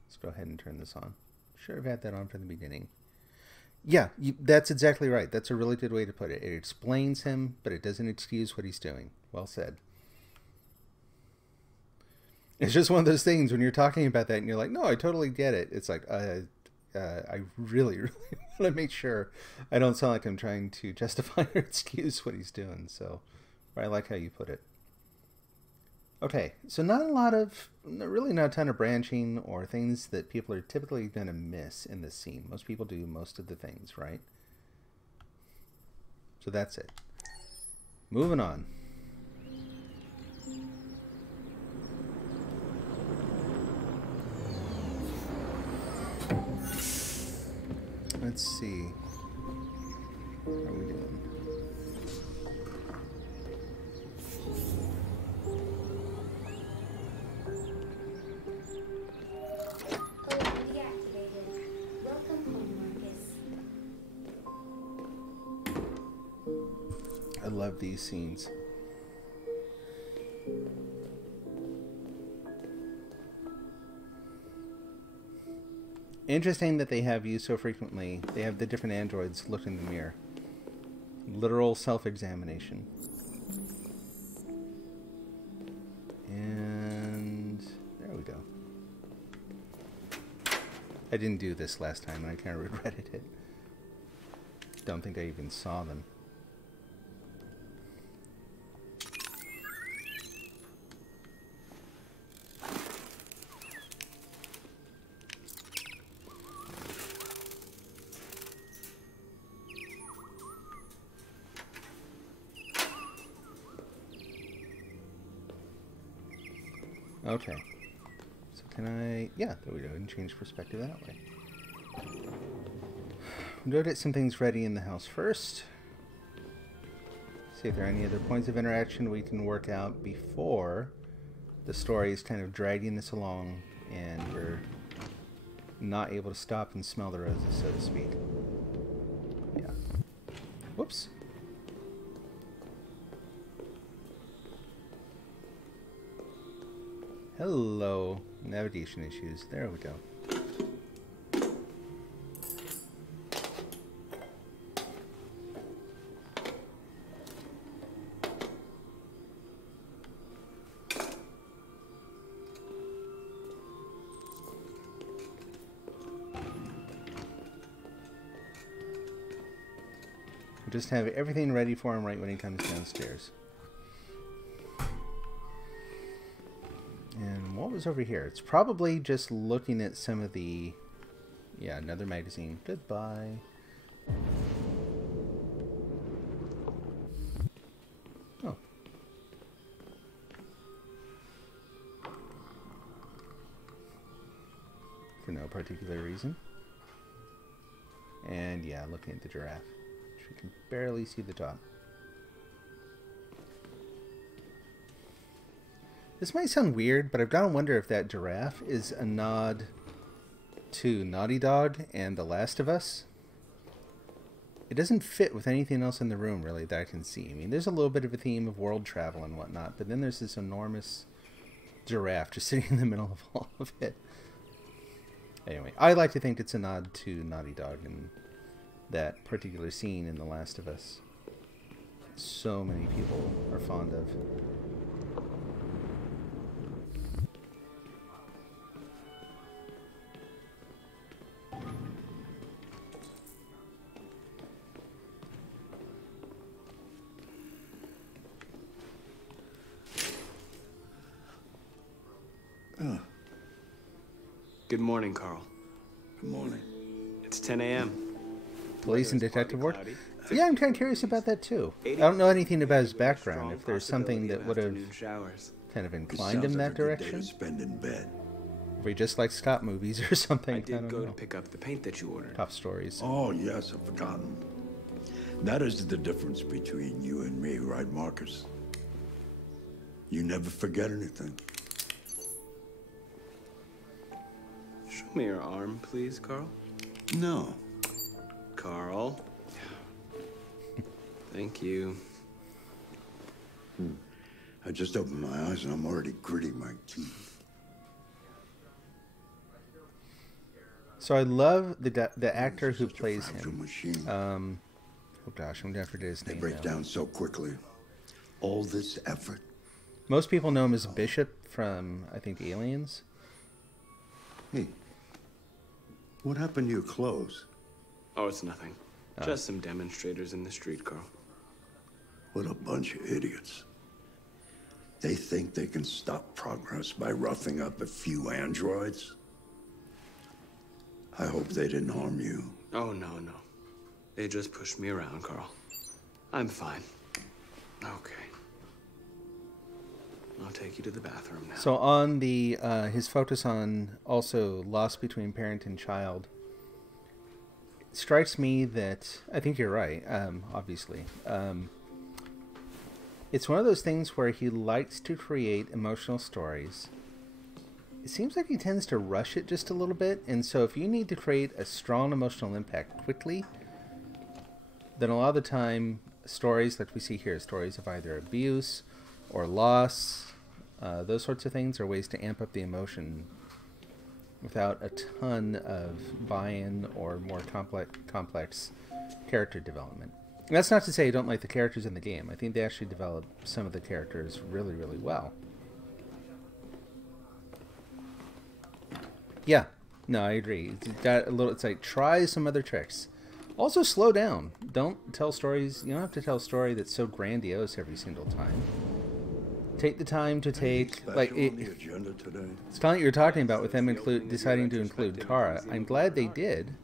Let's go ahead and turn this on. Should have had that on from the beginning. Yeah, that's exactly right. That's a really good way to put it. It explains him, but it doesn't excuse what he's doing. Well said. It's just one of those things when you're talking about that and you're like, no, I totally get it. It's like, I really, really want to make sure I don't sound like I'm trying to justify or excuse what he's doing. So I like how you put it. Okay, so really not a ton of branching or things that people are typically going to miss in this scene. Most people do most of the things, right? So that's it. Moving on. Let's see. How are we doing? I love these scenes. Interesting that they have used so frequently. They have the different androids look in the mirror. Literal self-examination. And there we go. I didn't do this last time and I kind of regretted it. Don't think I even saw them. Okay, so can I, yeah, there we go, and change perspective that way. We'll go get some things ready in the house first. See if there are any other points of interaction we can work out before the story is kind of dragging this along and we're not able to stop and smell the roses, so to speak. Yeah. Whoops. Hello. Navigation issues. There we go. Just have everything ready for him right when he comes downstairs. And what was over here? It's probably just looking at some of the... Yeah, another magazine. Goodbye. Oh. For no particular reason. And yeah, looking at the giraffe. You can barely see the top. This might sound weird, but I've got to wonder if that giraffe is a nod to Naughty Dog and The Last of Us. It doesn't fit with anything else in the room, really, that I can see. I mean, there's a little bit of a theme of world travel and whatnot, but then there's this enormous giraffe just sitting in the middle of all of it. Anyway, I like to think it's a nod to Naughty Dog and that particular scene in The Last of Us. So many people are fond of. Good morning, Carl. Good morning. It's 10 a.m. Police and detective work? Yeah, I'm kind of curious about that too. I don't know anything about his background. If there's something that would have kind of inclined him that direction. Spend in bed. If he just likes cop movies or something. I did go to pick up the paint that you ordered. Top stories. Oh, yes, I've forgotten. That is the difference between you and me, right, Marcus? You never forget anything. Show me your arm, please, Carl. No. Carl. Thank you. I just opened my eyes and I'm already gritting my teeth. So I love the actor who plays him. Oh gosh, I'm gonna have to forget his name. They break down so quickly. All this effort. Most people know him as Bishop from, I think, Aliens. Hey, what happened to your clothes? Oh, it's nothing. Just some demonstrators in the street, Carl. What a bunch of idiots. They think they can stop progress by roughing up a few androids? I hope they didn't harm you. Oh, no. They just pushed me around, Carl. I'm fine. Okay. I'll take you to the bathroom now. So on the his focus on also loss between parent and child, it strikes me that I think you're right. Obviously, it's one of those things where he likes to create emotional stories. It seems like he tends to rush it just a little bit, and so if you need to create a strong emotional impact quickly, then a lot of the time stories like we see here, stories of either abuse or loss, those sorts of things are ways to amp up the emotion without a ton of buy-in or more complex character development. And that's not to say I don't like the characters in the game. I think they actually develop some of the characters really, really well. Yeah, no, I agree. It's got a little. It's like try some other tricks. Also, slow down. Don't tell stories. You don't have to tell a story that's so grandiose every single time. Take the time to take, like, it's kind of what you're talking about with them deciding to include Tara. I'm glad they did,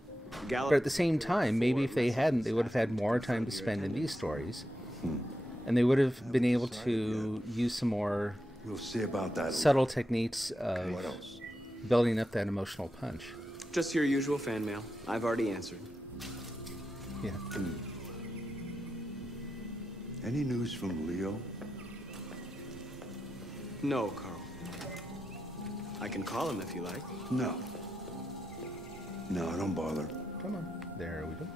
but at the same time, maybe if they hadn't, they would have had more time to spend in these stories, and they would have been able to use some more subtle techniques of building up that emotional punch. Just your usual fan mail. I've already answered. Yeah. Any news from Leo? No, Carl. I can call him if you like. No. No, don't bother. Come on. There we go.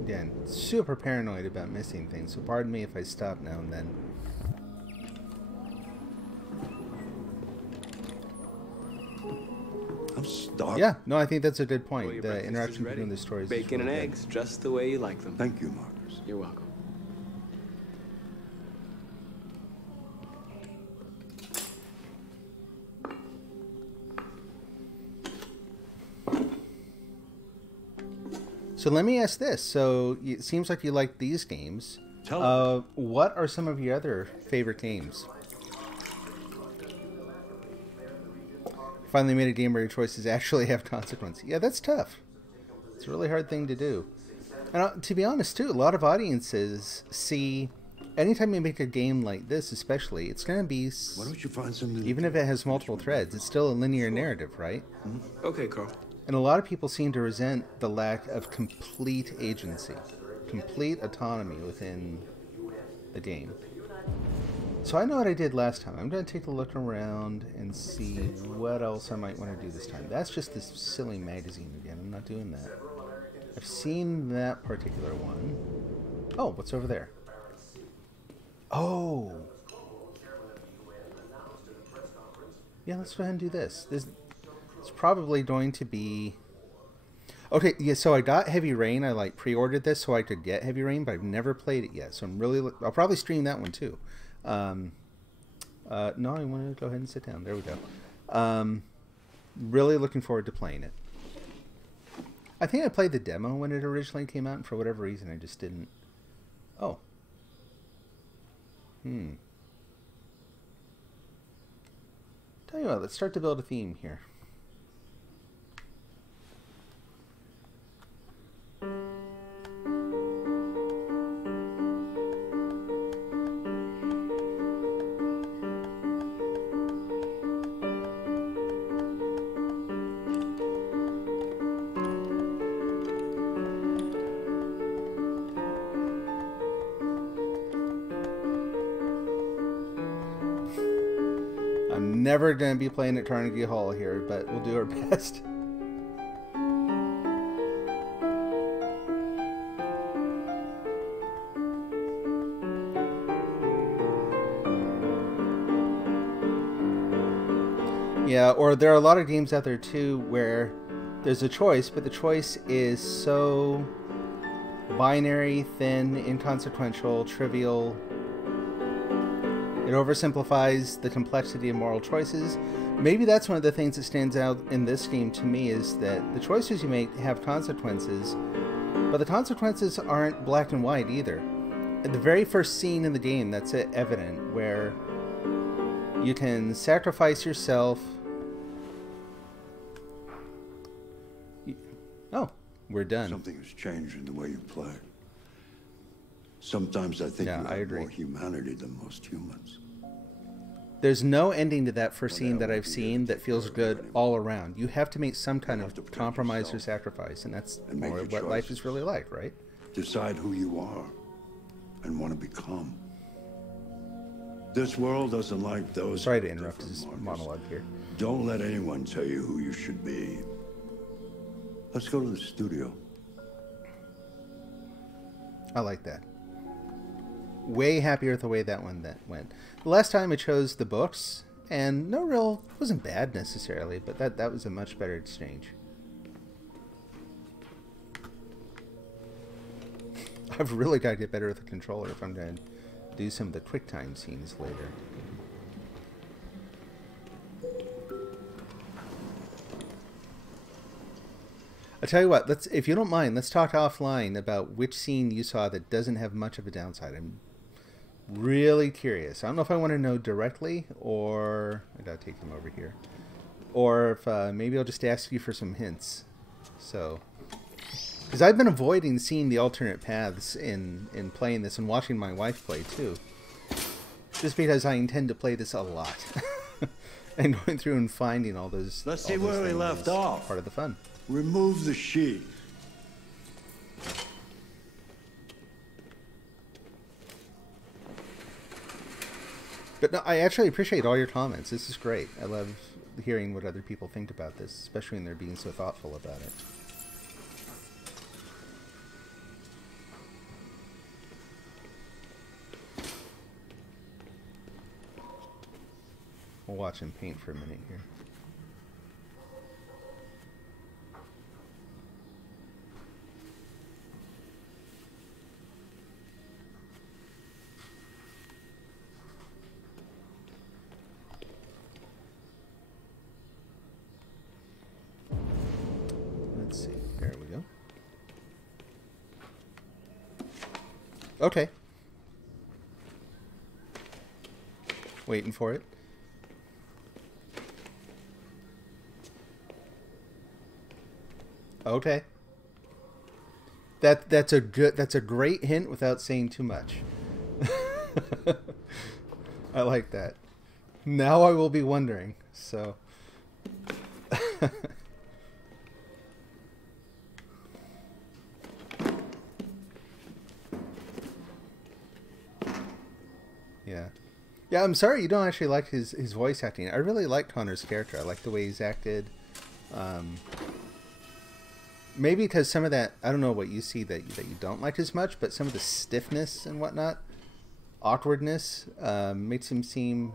Again, super paranoid about missing things, so pardon me if I stop now and then. I'm stuck. Yeah, no, I think that's a good point. Well, your The breakfast interaction is ready. between the stories. Bacon is really and good. eggs, just the way you like them. Thank you, Marcus. You're welcome. So let me ask this. So it seems like you like these games. What are some of your other favorite games? Finally made a game where your choices actually have consequences. Yeah, that's tough. It's a really hard thing to do. And to be honest, too, a lot of audiences see anytime you make a game like this, especially, it's going to be. Why don't you find something? Even if it has multiple threads, it's still a linear narrative, right? Okay, Carl. And a lot of people seem to resent the lack of complete agency, complete autonomy within the game. So I know what I did last time. I'm going to take a look around and see what else I might want to do this time. That's just this silly magazine again. I'm not doing that. I've seen that particular one. Oh, what's over there? Oh! Yeah, let's go ahead and do this. It's probably going to be... Okay, yeah, so I got Heavy Rain. I, like, pre-ordered this so I could get Heavy Rain, but I've never played it yet. So I'm really... I'll probably stream that one, too. No, I want to go ahead and sit down. There we go. Really looking forward to playing it. I think I played the demo when it originally came out, and for whatever reason, I just didn't... Oh. Tell you what, let's start to build a theme here. Never going to be playing at Carnegie Hall here, but we'll do our best. Yeah, or there are a lot of games out there too where there's a choice, but the choice is so binary, thin, inconsequential, trivial. It oversimplifies the complexity of moral choices. Maybe that's one of the things that stands out in this game to me, is that the choices you make have consequences, but the consequences aren't black and white either. At the very first scene in the game, that's evident, where you can sacrifice yourself. Oh, we're done. Something has changed in the way you play. Sometimes I think you have more humanity than most humans. There's no ending to that first scene that I've seen that feels good all around. You have to make some kind of compromise or sacrifice, and that's more of what life is really like, right? Decide who you are and want to become. This world doesn't like those. Sorry to interrupt his monologue here. Don't let anyone tell you who you should be. Let's go to the studio. I like that. Way happier with the way that one went. The last time I chose the books, and wasn't bad necessarily, but that was a much better exchange. I've really got to get better with the controller if I'm going to do some of the QuickTime scenes later. I'll tell you what, if you don't mind, let's talk offline about which scene you saw that doesn't have much of a downside. I'm really curious. I don't know if I want to know directly, or I gotta take him over here, or if maybe I'll just ask you for some hints. So, because I've been avoiding seeing the alternate paths in playing this, and watching my wife play too, just because I intend to play this a lot, and going through and finding all those. Let's see where we left off. Part of the fun. Remove the sheet. But no, I actually appreciate all your comments. This is great. I love hearing what other people think about this, especially when they're being so thoughtful about it. We'll watch him paint for a minute here. Let's see. There we go. Okay. Waiting for it. Okay. That's a great hint without saying too much. I like that. Now I will be wondering. So yeah. Yeah, I'm sorry you don't actually like his voice acting. I really like Connor's character. I like the way he's acted. Maybe because some of that, I don't know what you see that you don't like as much, but some of the stiffness and whatnot, awkwardness, makes him seem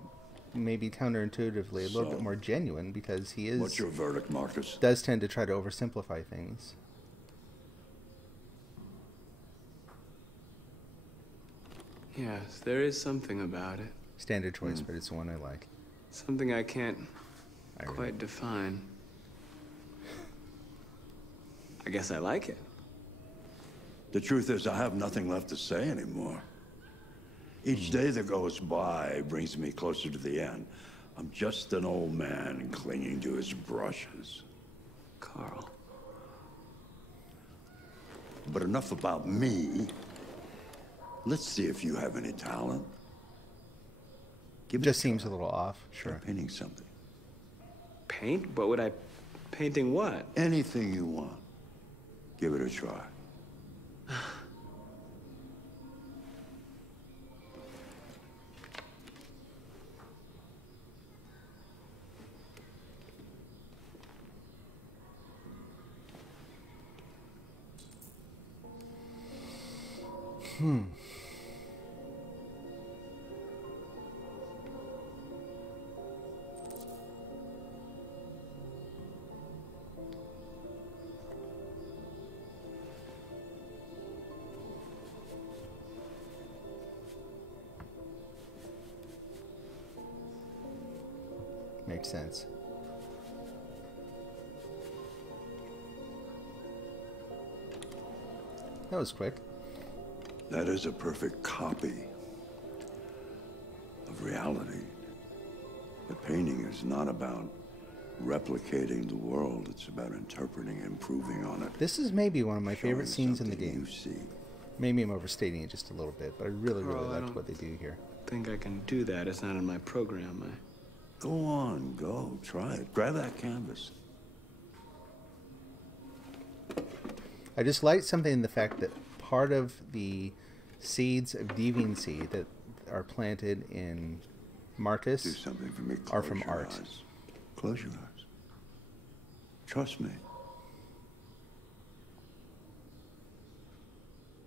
maybe counterintuitively a little bit more genuine, because he is... What's your verdict, Marcus? Does tend to try to oversimplify things. Yes, there is something about it. Standard choice, but it's the one I like. Something I can't quite define. I guess I like it. The truth is, I have nothing left to say anymore. Each day that goes by brings me closer to the end. I'm just an old man clinging to his brushes. Carl. But enough about me. Let's see if you have any talent. Just seems a little off. Sure. Try painting something. Paint? What would I... Painting what? Anything you want. Give it a try. Makes sense. That was quick. That is a perfect copy of reality. The painting is not about replicating the world. It's about interpreting, improving on it. This is maybe one of my favorite scenes in the something game. you see. Maybe I'm overstating it just a little bit, but I really, Carl, really I liked don't what they do here. think I can do that. It's not in my program. Go on, go. Try it. Grab that canvas. I just like something in the fact that part of the seeds of deviancy that are planted in Marcus Do something for me. are Close from your art. eyes. Close your eyes. Trust me.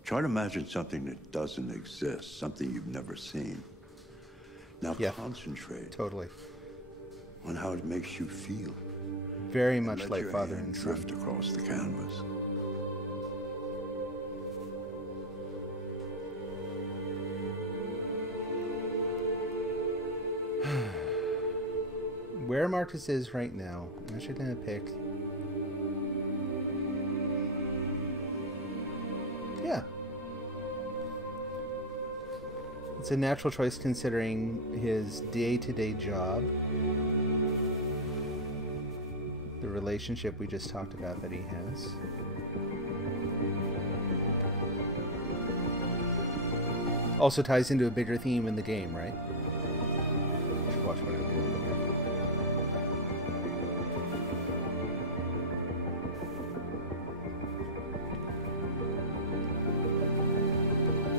Try to imagine something that doesn't exist, something you've never seen. Now concentrate Totally. on how it makes you feel. Very And much let like your Father hand and Son. drift across the canvas. Where Marcus is right now, I'm actually going to pick... Yeah. It's a natural choice considering his day-to-day job. The relationship we just talked about that he has. Also ties into a bigger theme in the game, right? Just watch what I'm doing here.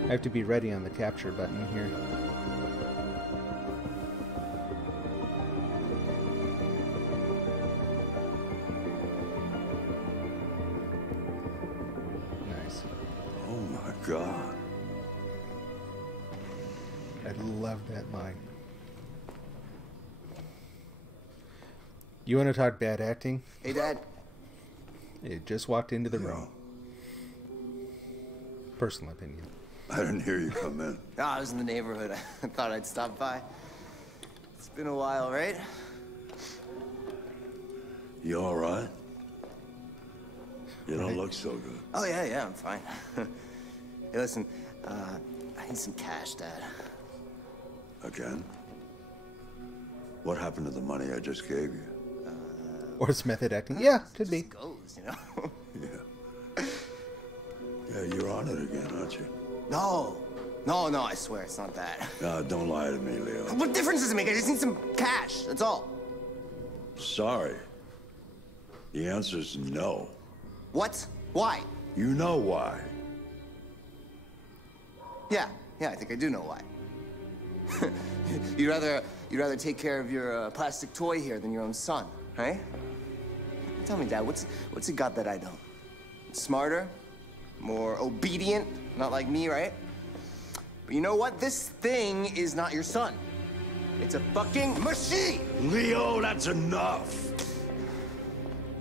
I have to be ready on the capture button here. God. I love that line. You want to talk bad acting? Hey, Dad. It just walked into the room. Personal opinion. I didn't hear you come in. Oh, I was in the neighborhood. I thought I'd stop by. It's been a while, right? You all right? You don't look so good. Oh, yeah, I'm fine. Hey, listen, I need some cash, Dad. Again? What happened to the money I just gave you? Or it's method acting. Yeah, could be. Goes, you know? Yeah, you're on it again, aren't you? No, I swear it's not that. No, don't lie to me, Leo. What difference does it make? I just need some cash, that's all. Sorry. The answer's no. What? Why? You know why. Yeah, I think I do know why. You'd rather take care of your plastic toy here than your own son, right? Tell me, Dad, what's it got that I don't? Smarter? More obedient? Not like me, right? But you know what? This thing is not your son. It's a fucking machine! Leo, that's enough.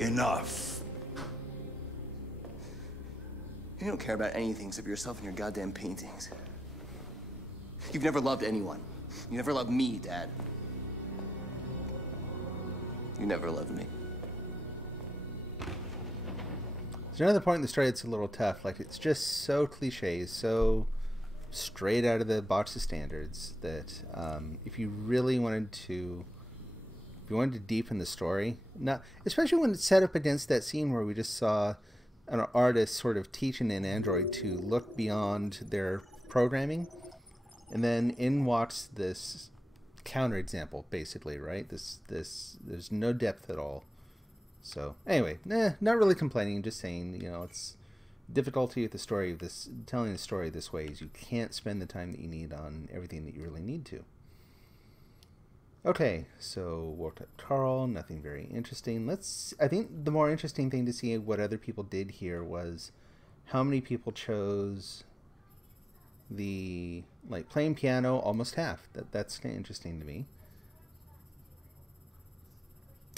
Enough. You don't care about anything except yourself and your goddamn paintings. You've never loved anyone. You never loved me, Dad. You never loved me. There's another point in the story that's a little tough. Like, it's just so cliche, so straight out of the box of standards that if you really wanted to, if you wanted to deepen the story, not especially when it's set up against that scene where we just saw an artist sort of teaching an android to look beyond their programming, and then in walks this counterexample, basically, right? This there's no depth at all. So anyway, not really complaining, just saying, you know, it's difficulty with the story of this, telling the story this way is you can't spend the time that you need on everything that you really need to. Okay, so worked at Carl, nothing very interesting. I think the more interesting thing to see what other people did here was how many people chose the, like, playing piano, almost half. That's kind of interesting to me.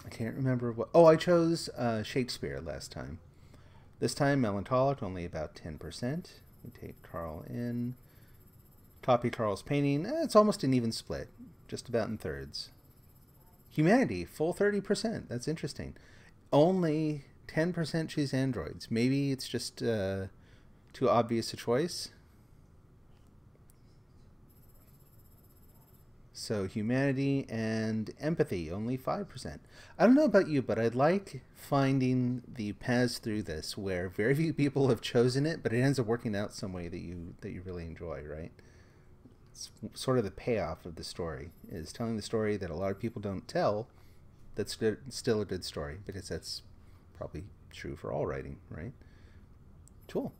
I can't remember what... Oh, I chose Shakespeare last time. This time, melancholic, only about 10%. We take Carl in. Copy Carl's painting. It's almost an even split. Just about in thirds. Humanity, full 30%. That's interesting. Only 10% choose androids. Maybe it's just too obvious a choice. So humanity and empathy, only 5%. I don't know about you, but I'd like finding the paths through this where very few people have chosen it, but it ends up working out some way that you really enjoy, right? It's sort of the payoff of the story, is telling the story that a lot of people don't tell. That's still a good story, because that's probably true for all writing, right? Cool.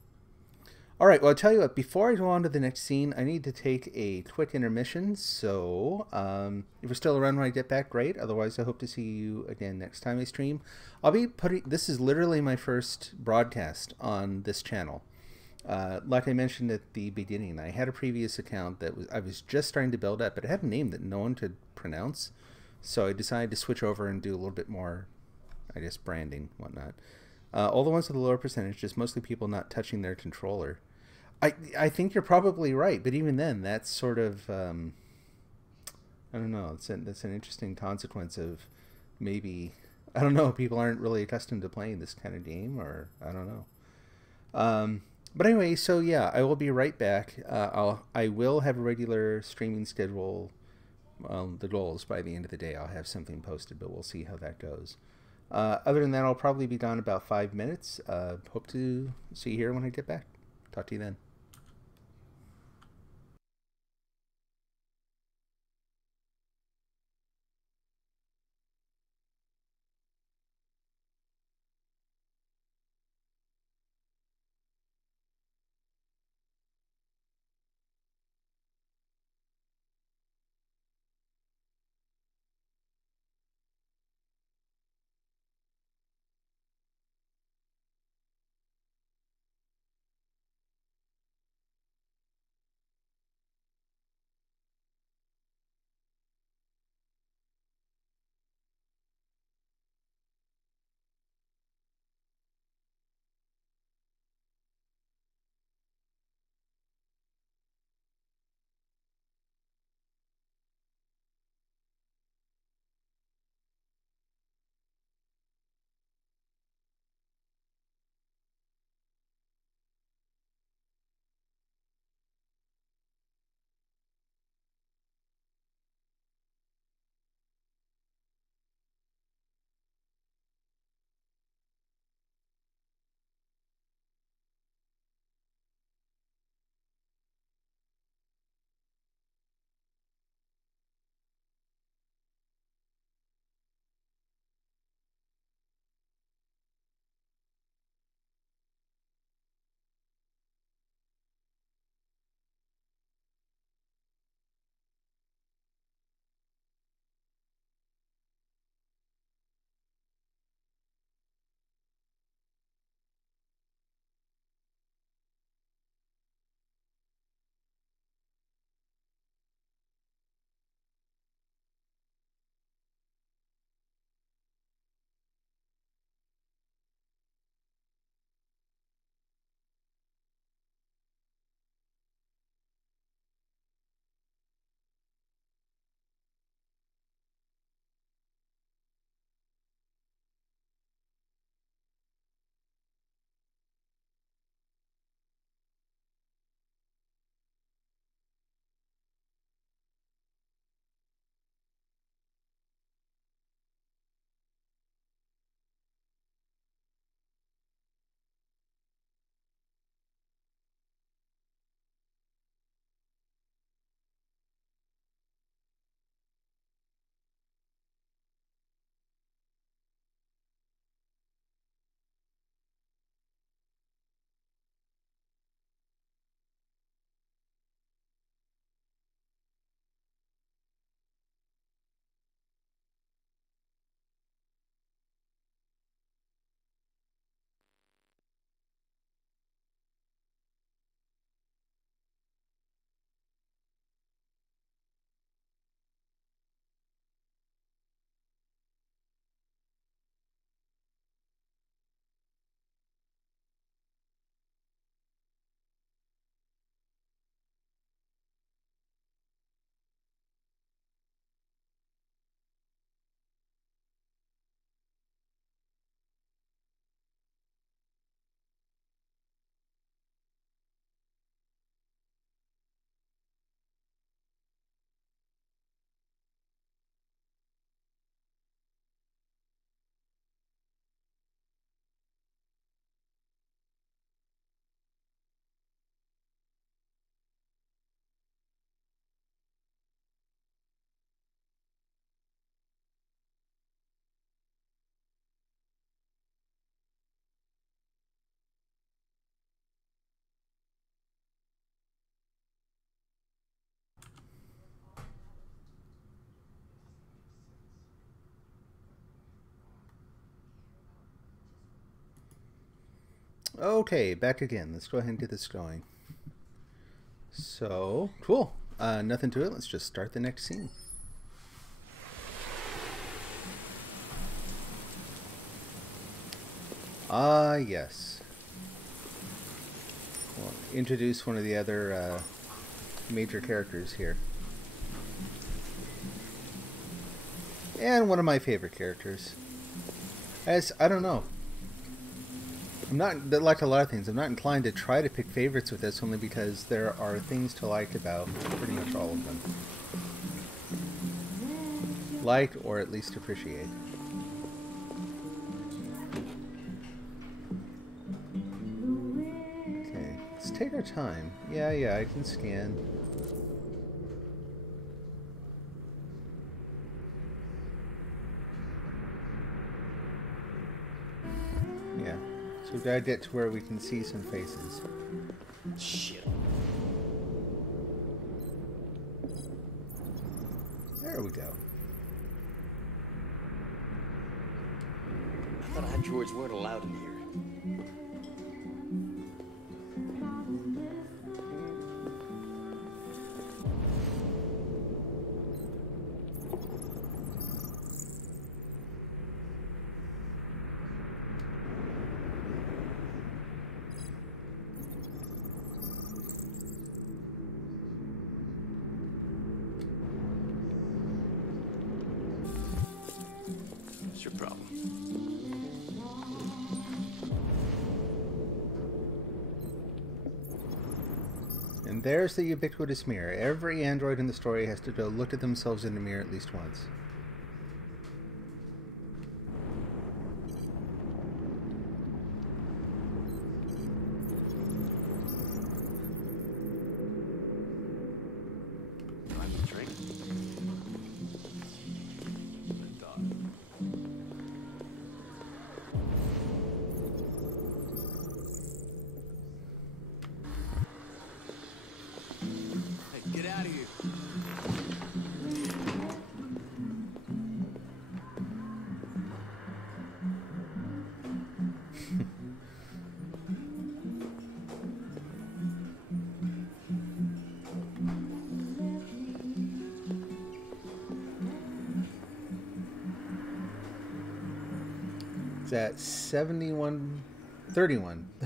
All right, well, I'll tell you what, before I go on to the next scene, I need to take a quick intermission, so if we're still around when I get back, great. Otherwise, I hope to see you again next time I stream. I'll be this is literally my first broadcast on this channel. Like I mentioned at the beginning, I had a previous account that I was just starting to build up, but it had a name that no one could pronounce, so I decided to switch over and do a little bit more, I guess, branding, whatnot. All the ones with the lower percentage, just mostly people not touching their controller. I think you're probably right, but even then, that's sort of, I don't know, that's an interesting consequence of maybe, I don't know, people aren't really accustomed to playing this kind of game, or I don't know. But anyway, so yeah, I will be right back. I will have a regular streaming schedule. The goal is by the end of the day I'll have something posted, but we'll see how that goes. Other than that, I'll probably be gone about 5 minutes. Hope to see you here when I get back. Talk to you then. Okay, back again. Let's go ahead and get this going. So, cool. Nothing to it. Let's just start the next scene. Ah, yes. We'll introduce one of the other major characters here. And one of my favorite characters. I don't know. I'm not, like a lot of things, I'm not inclined to try to pick favorites with this, only because there are things to like about pretty much all of them. Like, or at least appreciate. Okay, let's take our time. Yeah, I can scan. Yeah. So we've got to get to where we can see some faces. Shit. There we go. I thought androids weren't allowed in here. What's your problem? And there's the ubiquitous mirror. Every android in the story has to go look at themselves in the mirror at least once. Get out of here. It's at 31.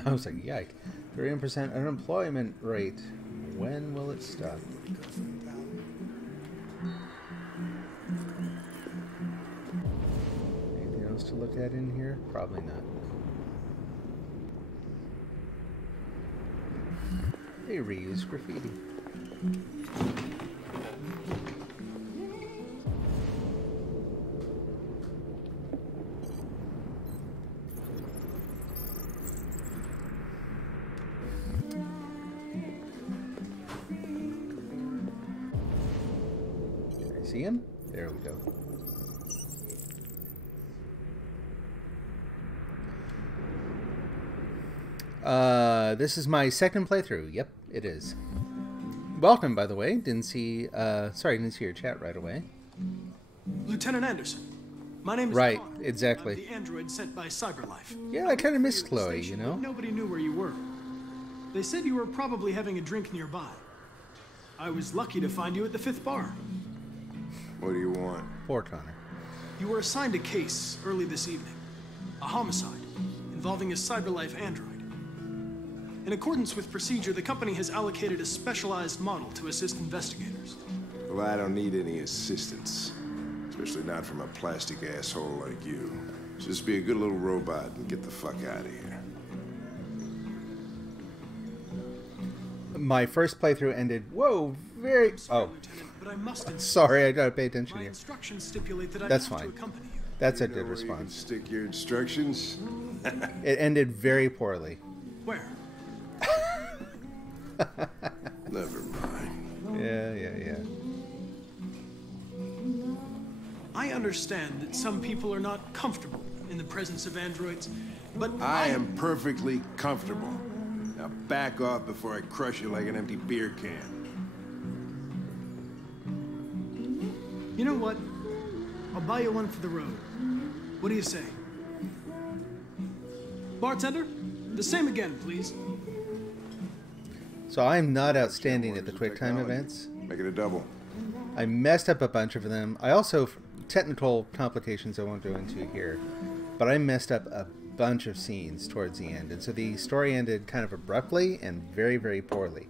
I was like, yike. 31% unemployment rate. When will it stop? Anything else to look at in here? Probably not. They reuse graffiti. See him? There we go. This is my second playthrough. Yep, it is. Welcome, by the way. Didn't see your chat right away. Lieutenant Anderson, my name is Right, Connor. exactly. I'm the android sent by CyberLife. Yeah, I kind of missed Chloe, you know? Nobody knew where you were. They said you were probably having a drink nearby. I was lucky to find you at the 5th bar. What do you want? Poor Connor. You were assigned a case early this evening. A homicide involving a CyberLife android. In accordance with procedure, the company has allocated a specialized model to assist investigators. Well, I don't need any assistance. Especially not from a plastic asshole like you. Just be a good little robot and get the fuck out of here. My first playthrough ended. Whoa, very. Oh, But I must sorry, I gotta pay attention My here. instructions stipulate that I That's have to fine. accompany you. That's a You know good where you can response. stick your instructions? It ended very poorly. Where? Never mind. Yeah. I understand that some people are not comfortable in the presence of androids, but I am perfectly comfortable. Now back off before I crush you like an empty beer can. You know what? I'll buy you one for the road. What do you say? Bartender, The same again, please. So I'm not outstanding at the QuickTime events. Make it a double. I messed up a bunch of them. I also, technical complications I won't go into here, but I messed up a bunch of scenes towards the end, and so the story ended kind of abruptly and very, very poorly.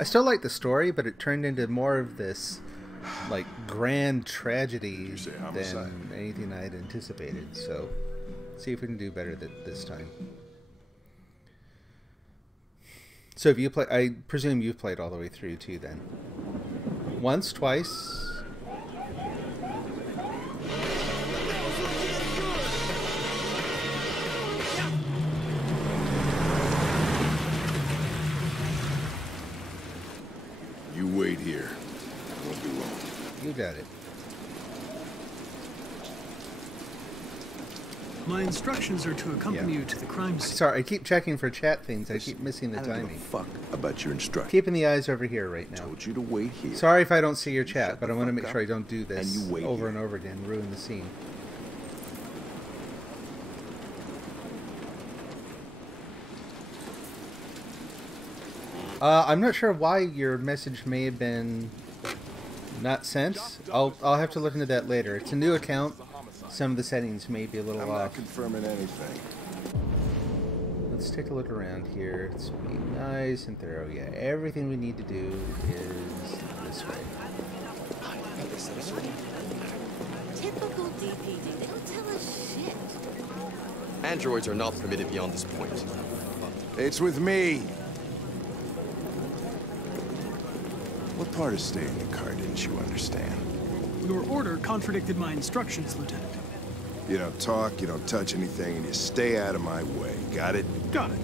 I still like the story, but it turned into more of this like grand tragedy than anything I had anticipated. So see if we can do better this time. So have you played? I presume you've played all the way through too then. Once, twice. You wait here. I won't be long. You got it. My instructions are to accompany you to the crime scene. Sorry, I keep checking for chat things. I keep missing the I don't timing. give a fuck about your instructions. Keeping the eyes over here right now. Told you to wait here. Sorry if I don't see your chat, but I want to make sure I don't do this and you wait over here. and over again, ruin the scene. I'm not sure why your message may have been not sent. I'll have to look into that later. It's a new account. Some of the settings may be a little I'm off. not confirming anything. Let's take a look around here. Let's be nice and thorough. Yeah, everything we need to do is this way. Typical DPD. They don't tell us shit. Androids are not permitted beyond this point. It's with me. What part of staying in the car didn't you understand? Your order contradicted my instructions, Lieutenant. You don't talk, you don't touch anything, and you stay out of my way. Got it? Got it.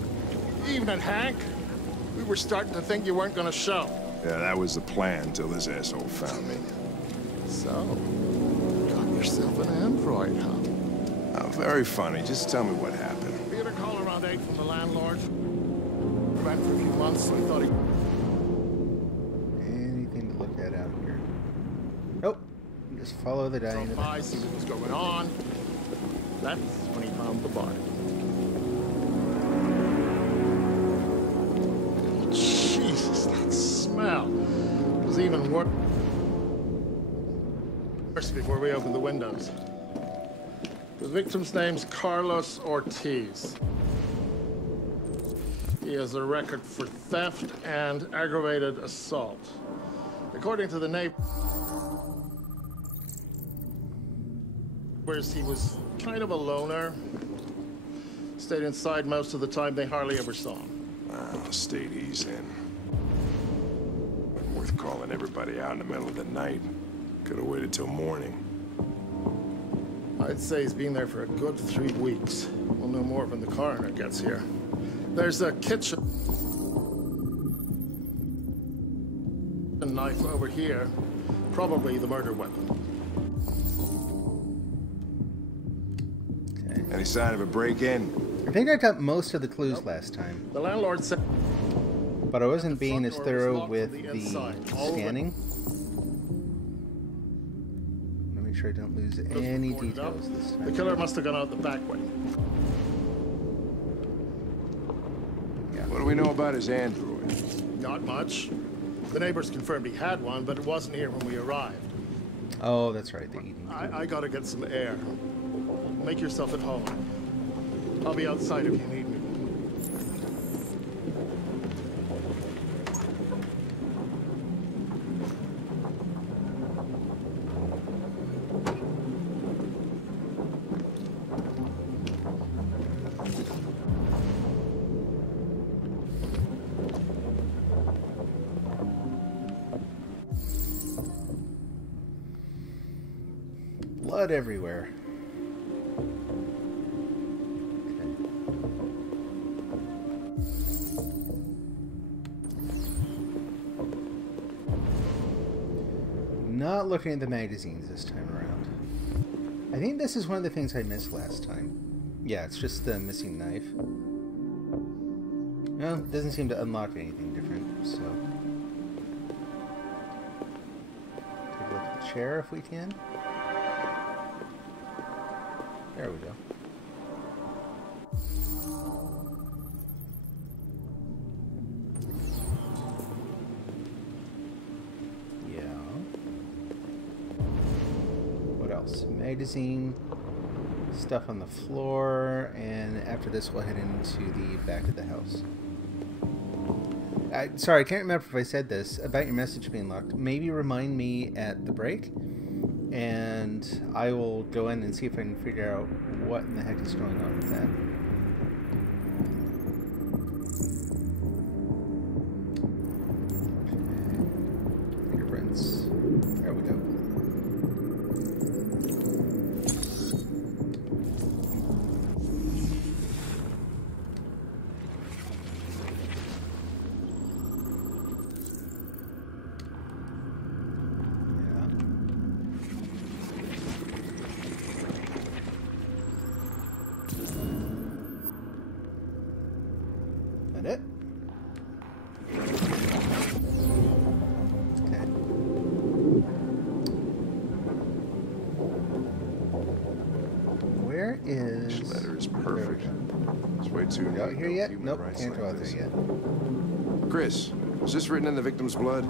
Evening, Hank. We were starting to think you weren't gonna show. Yeah, that was the plan till this asshole found me. So, got yourself an android, huh? Oh, very funny. Just tell me what happened. We had a call around 8 from the landlord. Ran for a few months, so he thought he... Anything to look at out here? Nope. Just follow the dying of the by, see what was going on. That's when he found the body. Jesus, that smell. It was even worse before we opened the windows. The victim's name's Carlos Ortiz. He has a record for theft and aggravated assault. According to the neighbors, he was kind of a loner. Stayed inside most of the time. They hardly ever saw him. Stayed easy in. Wasn't worth calling everybody out in the middle of the night. Could have waited till morning. I'd say he's been there for a good 3 weeks. We'll know more when the coroner gets here. There's a kitchen knife over here. Probably the murder weapon. Any sign of a break-in? I think I got most of the clues last time. The landlord said... But I wasn't being as thorough with the scanning. Let me make sure I don't lose any details this time. The killer must have gone out the back way. What do we know about his android? Not much. The neighbors confirmed he had one, but it wasn't here when we arrived. Oh, that's right. The eating. I gotta get some air. Make yourself at home. I'll be outside if you need me. Blood everywhere. Not looking at the magazines this time around. I think this is one of the things I missed last time. Yeah, it's just the missing knife. No, it doesn't seem to unlock anything different, so... Take a look at the chair if we can. There we go. else? Magazine, stuff on the floor, and after this we'll head into the back of the house. Sorry, I can't remember if I said this about your message being locked. Maybe remind me at the break, and I will go in and see if I can figure out what in the heck is going on with that. Fingerprints. There we go. It? Okay. Where is... This letter is perfect. It's way too neat. Out here yet? Nope, can't go out there yet. Chris, was this written in the victim's blood?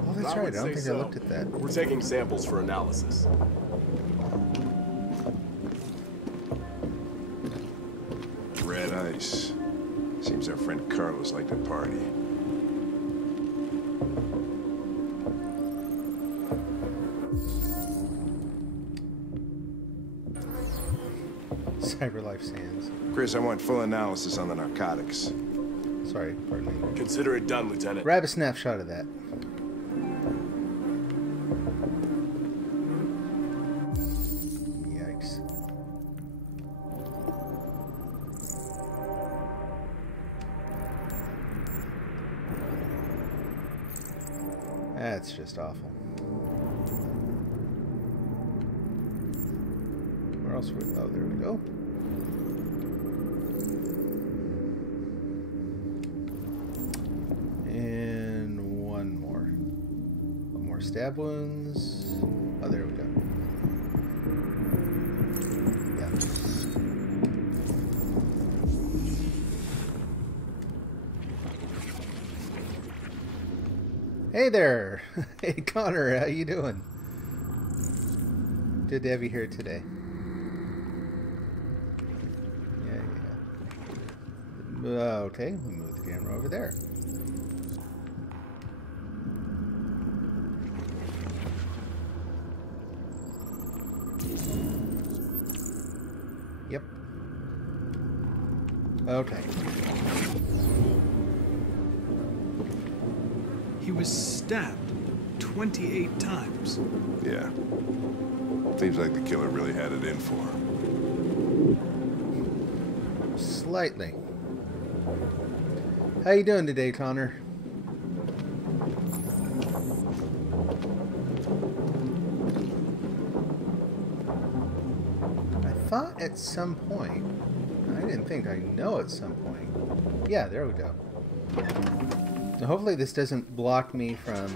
Oh, that's right. I don't think I looked at that. We're taking samples for analysis. Red ice. Seems our friend Carlos liked to party. CyberLife Sands. Chris, I want full analysis on the narcotics. Sorry, pardon me. Consider it done, Lieutenant. Grab a snapshot of that. Yikes. That's just awful. Where else were we? Oh, there we go. And one more. One more stab wounds. Oh, there we go. Yeah. Hey there! Hey Connor, how you doing? Good to have you here today. Yeah. Okay, we'll move the camera over there. Yep. Okay. He was stabbed 28 times. Yeah. Seems like the killer really had it in for him. Slightly. How you doing today, Connor? I thought at some point, I didn't think, I know at some point. Yeah, there we go. Now hopefully this doesn't block me from...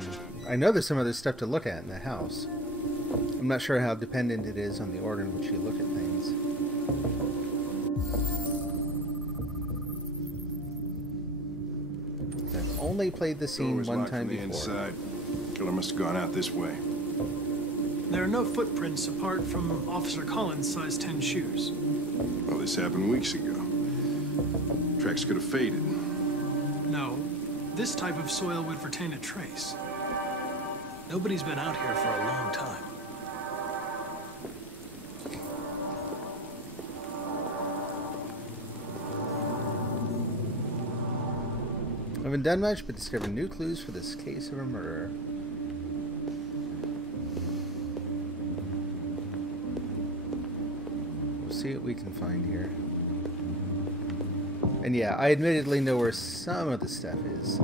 I know there's some other stuff to look at in the house. I'm not sure how dependent it is on the order in which you look at things. I've only played the scene one time before. Inside. Killer must have gone out this way. There are no footprints apart from Officer Collins' size 10 shoes. Well, this happened weeks ago. Tracks could have faded. No, this type of soil would retain a trace. Nobody's been out here for a long time. I haven't done much but discovered new clues for this case of a murder. We'll see what we can find here. And yeah, I admittedly know where some of the stuff is.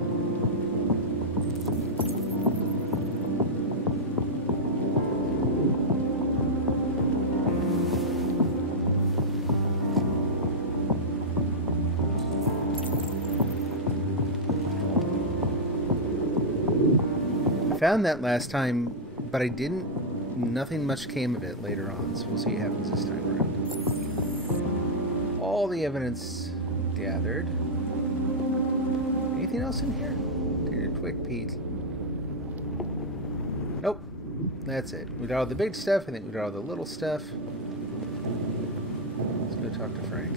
I found that last time, but I didn't. Nothing much came of it later on, so we'll see what happens this time around. All the evidence gathered. Anything else in here? Take a quick peek. Nope. That's it. We got all the big stuff. I think we got all the little stuff. Let's go talk to Frank.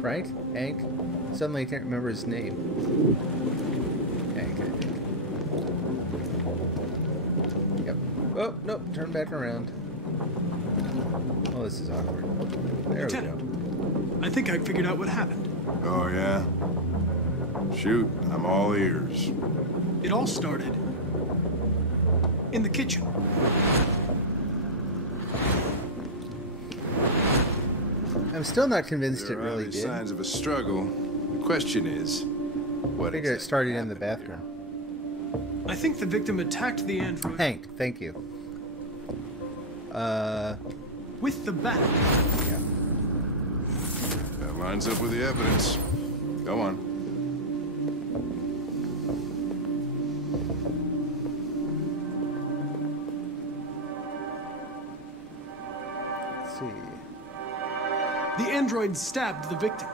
Frank? Hank? Suddenly I can't remember his name. Hank, I think. Yep. Oh, nope. Turn back around. Oh, this is awkward. There we go. I think I figured out what happened. Oh, yeah? Shoot, I'm all ears. It all started in the kitchen. I'm still not convinced it There are really obvious did. signs of a struggle. The question is, what I figure it started in the bathroom. I think the victim attacked the android. Hank, thank you. With the bat. Yeah. That lines up with the evidence. Go on. Let's see. The android stabbed the victim.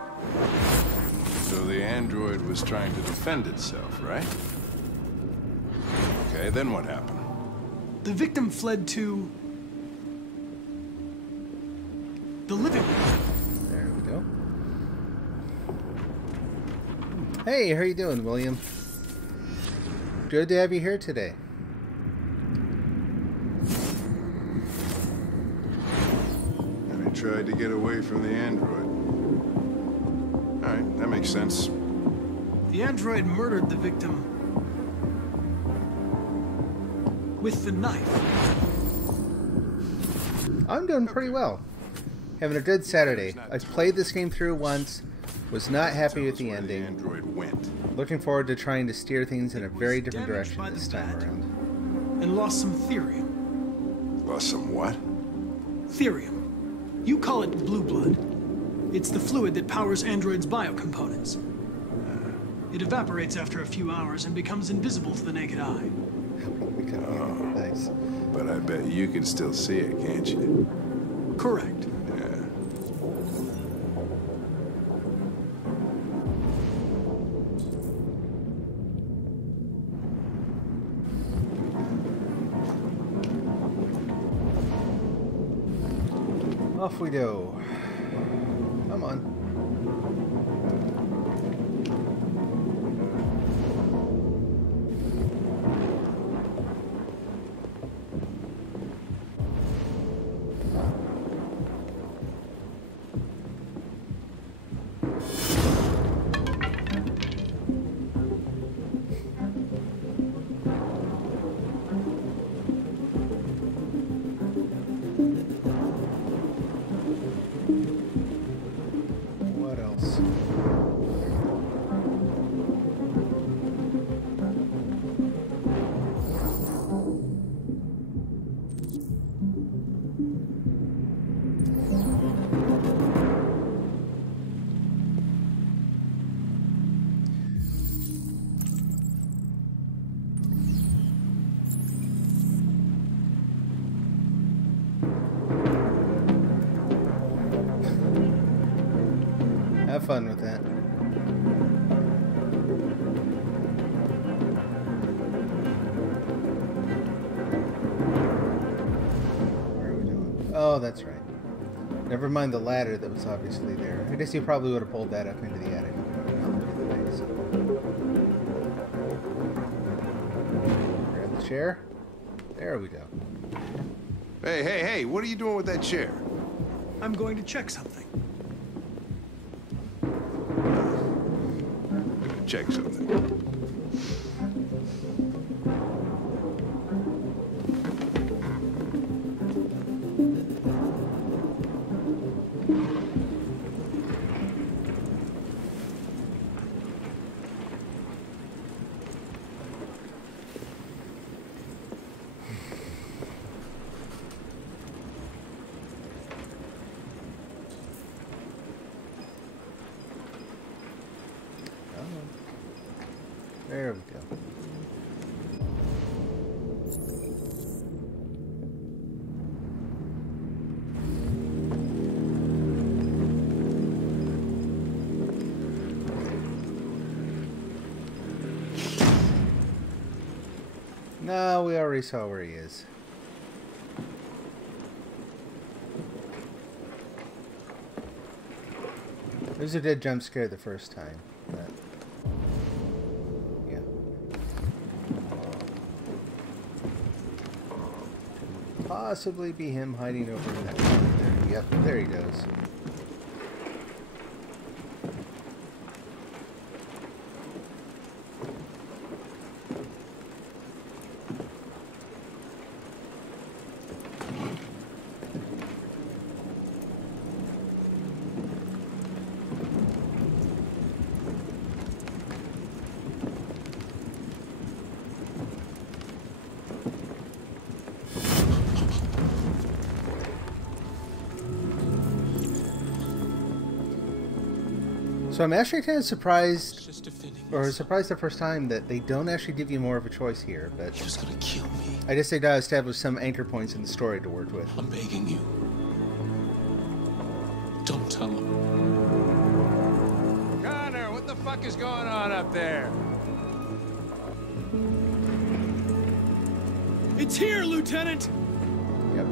So the android was trying to defend itself, right? Okay, then what happened? The victim fled to the living room. There we go. Hey, how you doing, William? Good to have you here today. And he tried to get away from the android. All right, that makes sense. The android murdered the victim with the knife. I'm doing pretty well. Having a good Saturday. I played this game through once, was not happy with the ending. The android went. Looking forward to trying to steer things in a very different direction this time around. And lost some therium. Lost some what? Therium. You call it blue blood. It's the fluid that powers androids' biocomponents. It evaporates after a few hours and becomes invisible to the naked eye. Oh, nice. But I bet you can still see it, can't you? Correct. Yeah. Off we go. Come on. What else? Have fun with that. Where are we doing? Oh, that's right. Never mind the ladder that was obviously there. I guess you probably would have pulled that up into the attic. Grab the chair. There we go. Hey, hey, hey, what are you doing with that chair? I'm going to check something. Check something. There we go. No, we already saw where he is. It was a dead jump scare the first time, but yeah. Could possibly be him hiding over in that corner there. Yep, there he goes. So I'm actually kind of surprised, or surprised the first time that they don't actually give you more of a choice here, but He was gonna kill me. I guess they gotta establish some anchor points in the story to work with. I'm begging you. Don't tell him. Connor, what the fuck is going on up there? It's here, Lieutenant! Yep.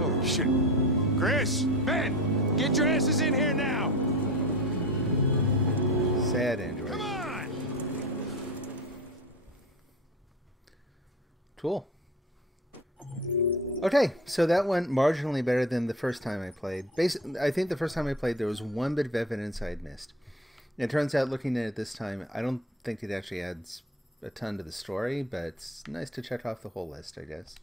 Holy shit. Chris, Ben, get your asses in here now. Sad android. Come on! Cool. Okay, so that went marginally better than the first time I played. Basically, I think the first time I played, there was one bit of evidence I had missed. It turns out, looking at it this time, I don't think it actually adds a ton to the story, but it's nice to check off the whole list, I guess.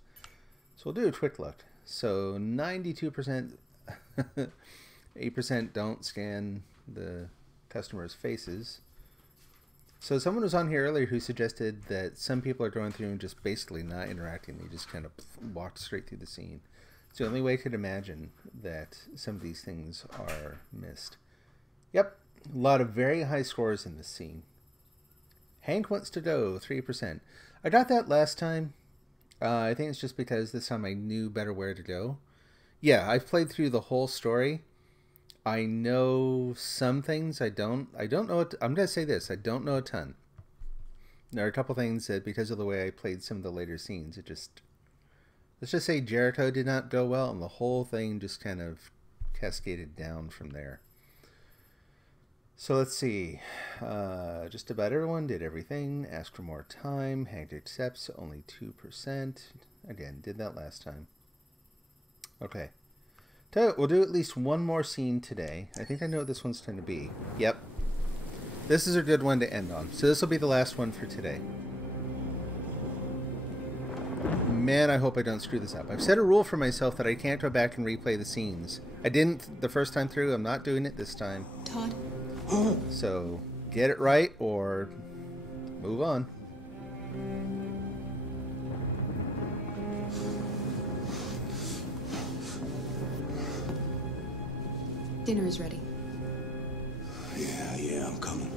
So we'll do a quick look. So 92%, 8% don't scan the customers' faces. So someone was on here earlier who suggested that some people are going through and just basically not interacting. They just kind of walked straight through the scene. It's the only way I could imagine that some of these things are missed. Yep, a lot of very high scores in this scene. Hank wants to go, 3%. I got that last time. I think it's just because this time I knew better where to go. Yeah, I've played through the whole story. I know some things. I don't know it. I'm going to say this. I don't know a ton. There are a couple things that, because of the way I played some of the later scenes, it just... Let's just say Jericho did not go well, and the whole thing just kind of cascaded down from there. So let's see. Just about everyone did everything. Asked for more time. Hank accepts. Only 2%. Again, did that last time. Okay. We'll do at least one more scene today. I think I know what this one's going to be. Yep. This is a good one to end on. So this will be the last one for today. Man, I hope I don't screw this up. I've set a rule for myself that I can't go back and replay the scenes. I didn't the first time through. I'm not doing it this time. Todd? So, get it right or move on. Dinner is ready. Yeah, I'm coming.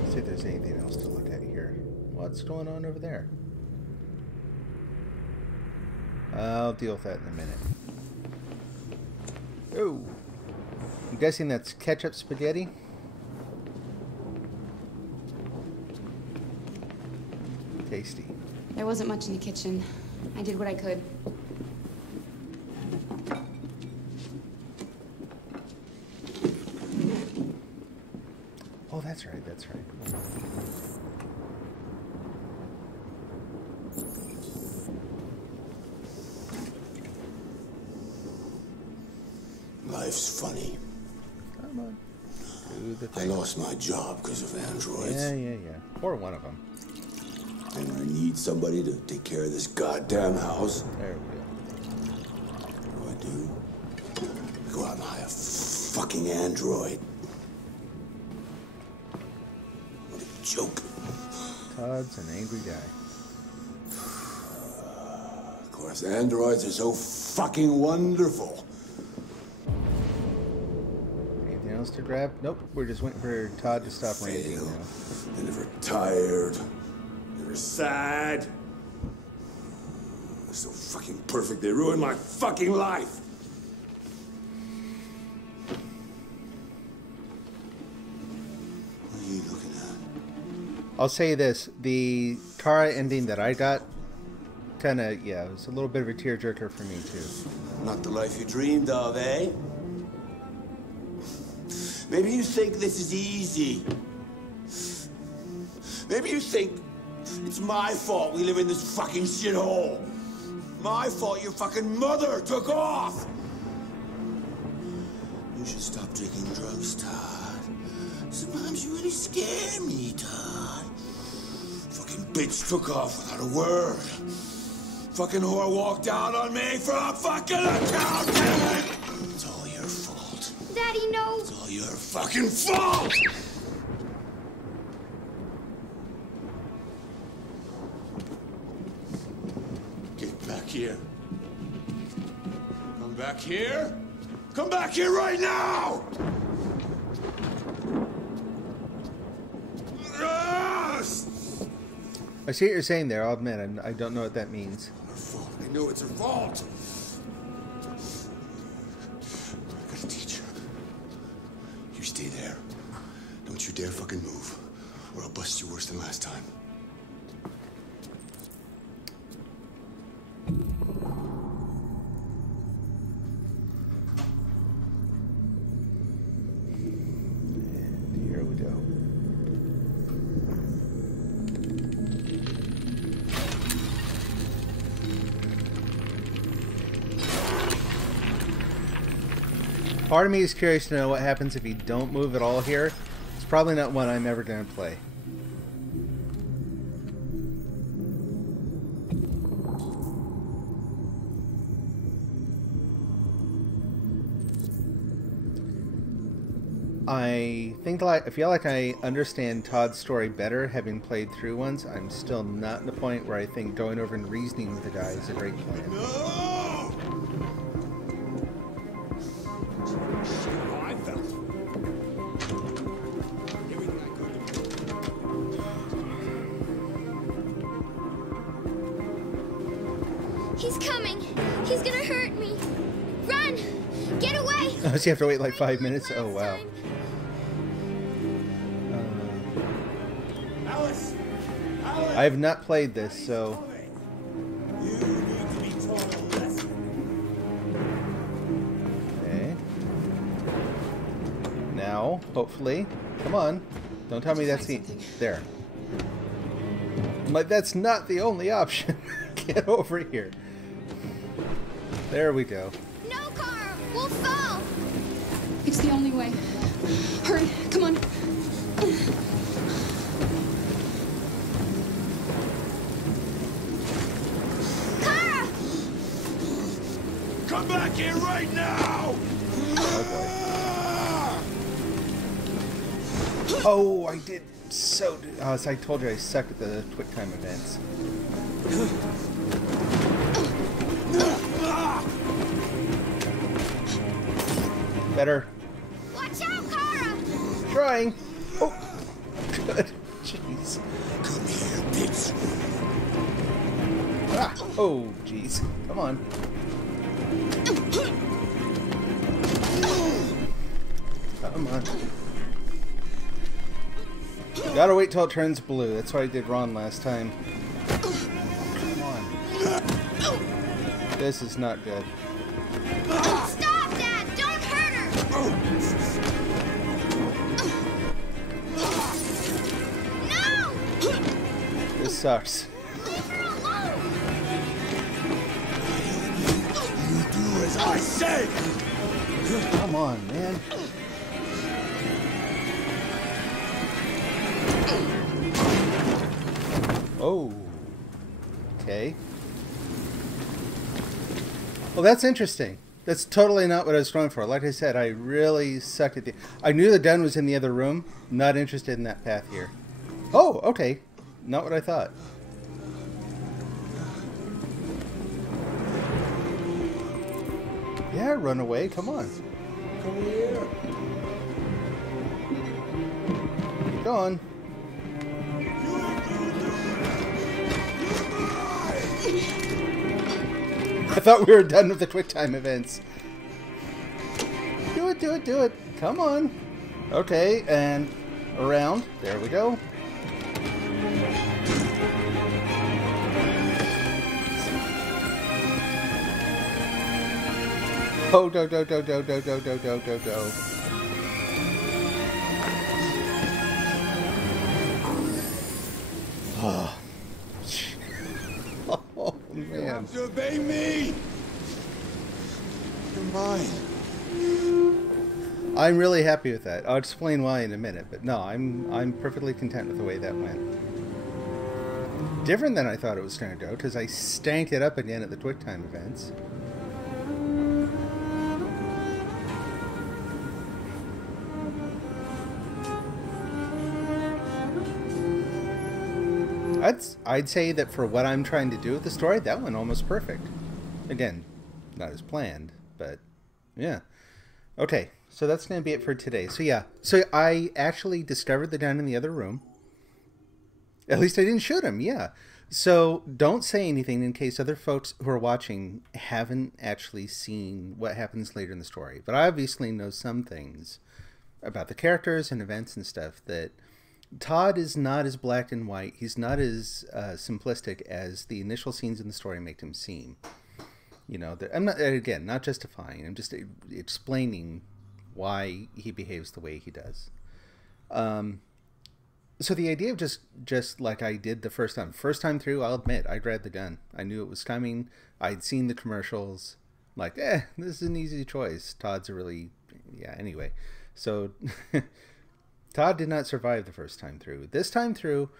Let's see if there's anything else to look at here. What's going on over there? I'll deal with that in a minute. Oh, I'm guessing that's ketchup spaghetti. Tasty. There wasn't much in the kitchen. I did what I could. Oh, that's right, that's right. Life's funny. Come on. Do the I thing. lost my job because of androids. Yeah. Or one of them. And I need somebody to take care of this goddamn house. There we go. What do? I go out and hire a fucking android. What a joke. Todd's an angry guy. Of course, androids are so fucking wonderful. Anything else to grab? Nope. We're just waiting for Todd to stop raging now. They're never tired. Never sad. They're so fucking perfect. They ruined my fucking life. I'll say this: the Kara ending that I got, kind of, yeah, it was a little bit of a tearjerker for me too. Not the life you dreamed of, eh? Maybe you think this is easy. Maybe you think it's my fault we live in this fucking shithole. My fault your fucking mother took off. You should stop taking drugs, Todd. Sometimes you really scare me, Todd. Fucking bitch took off without a word. Fucking whore walked out on me for a fucking account. It's all your fault. Daddy, no. It's all your fucking fault. Get back here. Come back here. Come back here right now! I see what you're saying there. I'll admit, I don't know what that means. I know it's her fault. I gotta teach her. You stay there. Don't you dare fucking move, or I'll bust you worse than last time. Part of me is curious to know what happens if you don't move at all here. It's probably not one I'm ever going to play. I feel like I understand Todd's story better having played through once. I'm still not in the point where I think going over and reasoning with the guy is a great plan. No! He's coming. He's gonna hurt me. Run! Get away! Oh, so you have to wait like 5 minutes? Oh, wow. Alice! Alice! I have not played this, so... You need to be taught a lesson. Okay. Now, hopefully... Come on. Don't tell me that's the... There. I'm like, that's not the only option. Get over here. There we go. No, Kara! We'll fall! It's the only way. Hurry, come on. Kara! Come back here right now! Oh boy. Oh, I did so... as I told you, I sucked at the quick time events. Better. Watch out, Kara! Trying. Oh, good. Jeez. Come here, bitch. Ah. Oh, jeez. Come on. Come on. You gotta wait till it turns blue. That's what I did wrong last time. Come on. This is not good. Stop, Dad! Don't hurt her! No! This sucks. Leave her alone! You do as I say! Come on, man. Oh. Okay. Well, that's interesting. That's totally not what I was going for. Like I said, I really sucked at the... I knew the den was in the other room. Not interested in that path here. Oh, okay. Not what I thought. Yeah, run away. Come on. Come here. Keep going. I thought we were done with the quick time events. Do it, do it, do it. Come on. Okay, and around. There we go. Oh, do. Oh, oh man. You have to obey me! You're mine. I'm really happy with that. I'll explain why in a minute, but no, I'm perfectly content with the way that went. Different than I thought it was going to go, because I stanked it up again at the QuickTime events. I'd say that for what I'm trying to do with the story, that went almost perfect. Again, not as planned, but yeah. Okay, so that's going to be it for today. So yeah, so I actually discovered the gun in the other room. At least I didn't shoot him, yeah. So don't say anything in case other folks who are watching haven't actually seen what happens later in the story. But I obviously know some things about the characters and events and stuff that Todd is not as black and white. He's not as simplistic as the initial scenes in the story make him seem. You know, I'm not, again, not justifying. I'm just explaining why he behaves the way he does. So the idea of just like I did the first time through, I'll admit, I grabbed the gun. I knew it was coming. I'd seen the commercials. Like, this is an easy choice. Todd's a really, yeah, anyway. So Todd did not survive the first time through. This time through,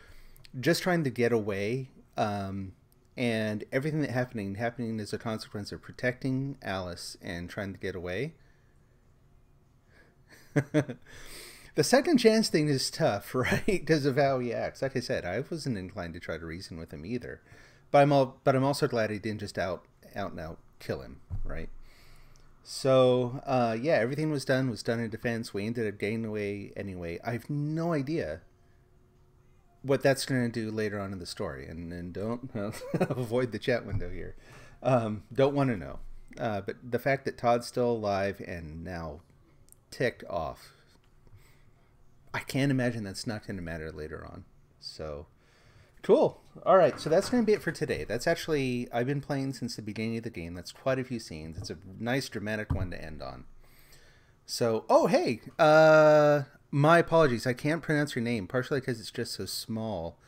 just trying to get away, and everything that happening as a consequence of protecting Alice and trying to get away. The second chance thing is tough, right? Because of how he acts. Like I said, I wasn't inclined to try to reason with him either. But I'm also glad he didn't just out and out kill him, right? So, yeah, everything was done in defense. We ended up getting away anyway. I have no idea what that's going to do later on in the story. And don't avoid the chat window here. Don't want to know. But the fact that Todd's still alive and now ticked off, I can't imagine that's not going to matter later on. So, cool. All right, so that's going to be it for today. That's actually, I've been playing since the beginning of the game. That's quite a few scenes. It's a nice dramatic one to end on. So, oh, hey, my apologies. I can't pronounce your name, partially because it's just so small.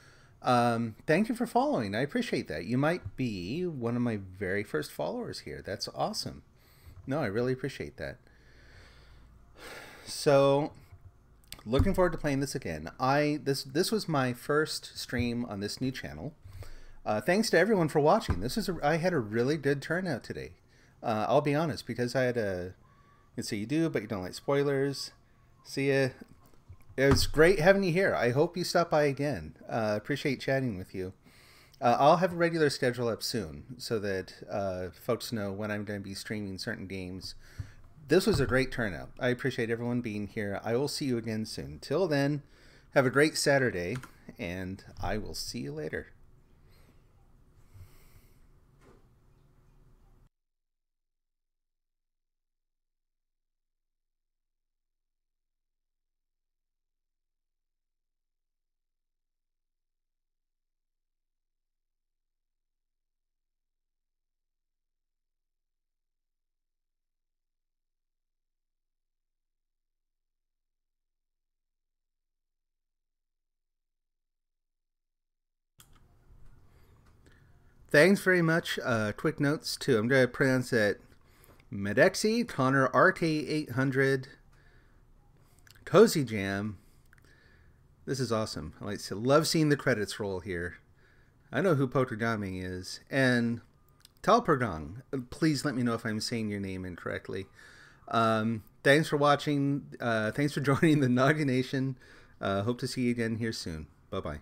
Thank you for following. I appreciate that. You might be one of my very first followers here. That's awesome. No, I really appreciate that. So, looking forward to playing this again. This was my first stream on this new channel. Thanks to everyone for watching. I had a really good turnout today. I'll be honest, because I had a, so you do, but you don't like spoilers. See ya. It was great having you here. I hope you stop by again. Appreciate chatting with you. I'll have a regular schedule up soon so that folks know when I'm going to be streaming certain games. This was a great turnout. I appreciate everyone being here. I will see you again soon. Till then, have a great Saturday, and I will see you later. Thanks very much. Quick notes too. I'm going to pronounce it Medexi, Connor RK800, Cozy Jam. This is awesome. I like to love seeing the credits roll here. I know who Potogami is. And Talperdong. Please let me know if I'm saying your name incorrectly. Thanks for watching. Thanks for joining the Naga Nation. Hope to see you again here soon. Bye-bye.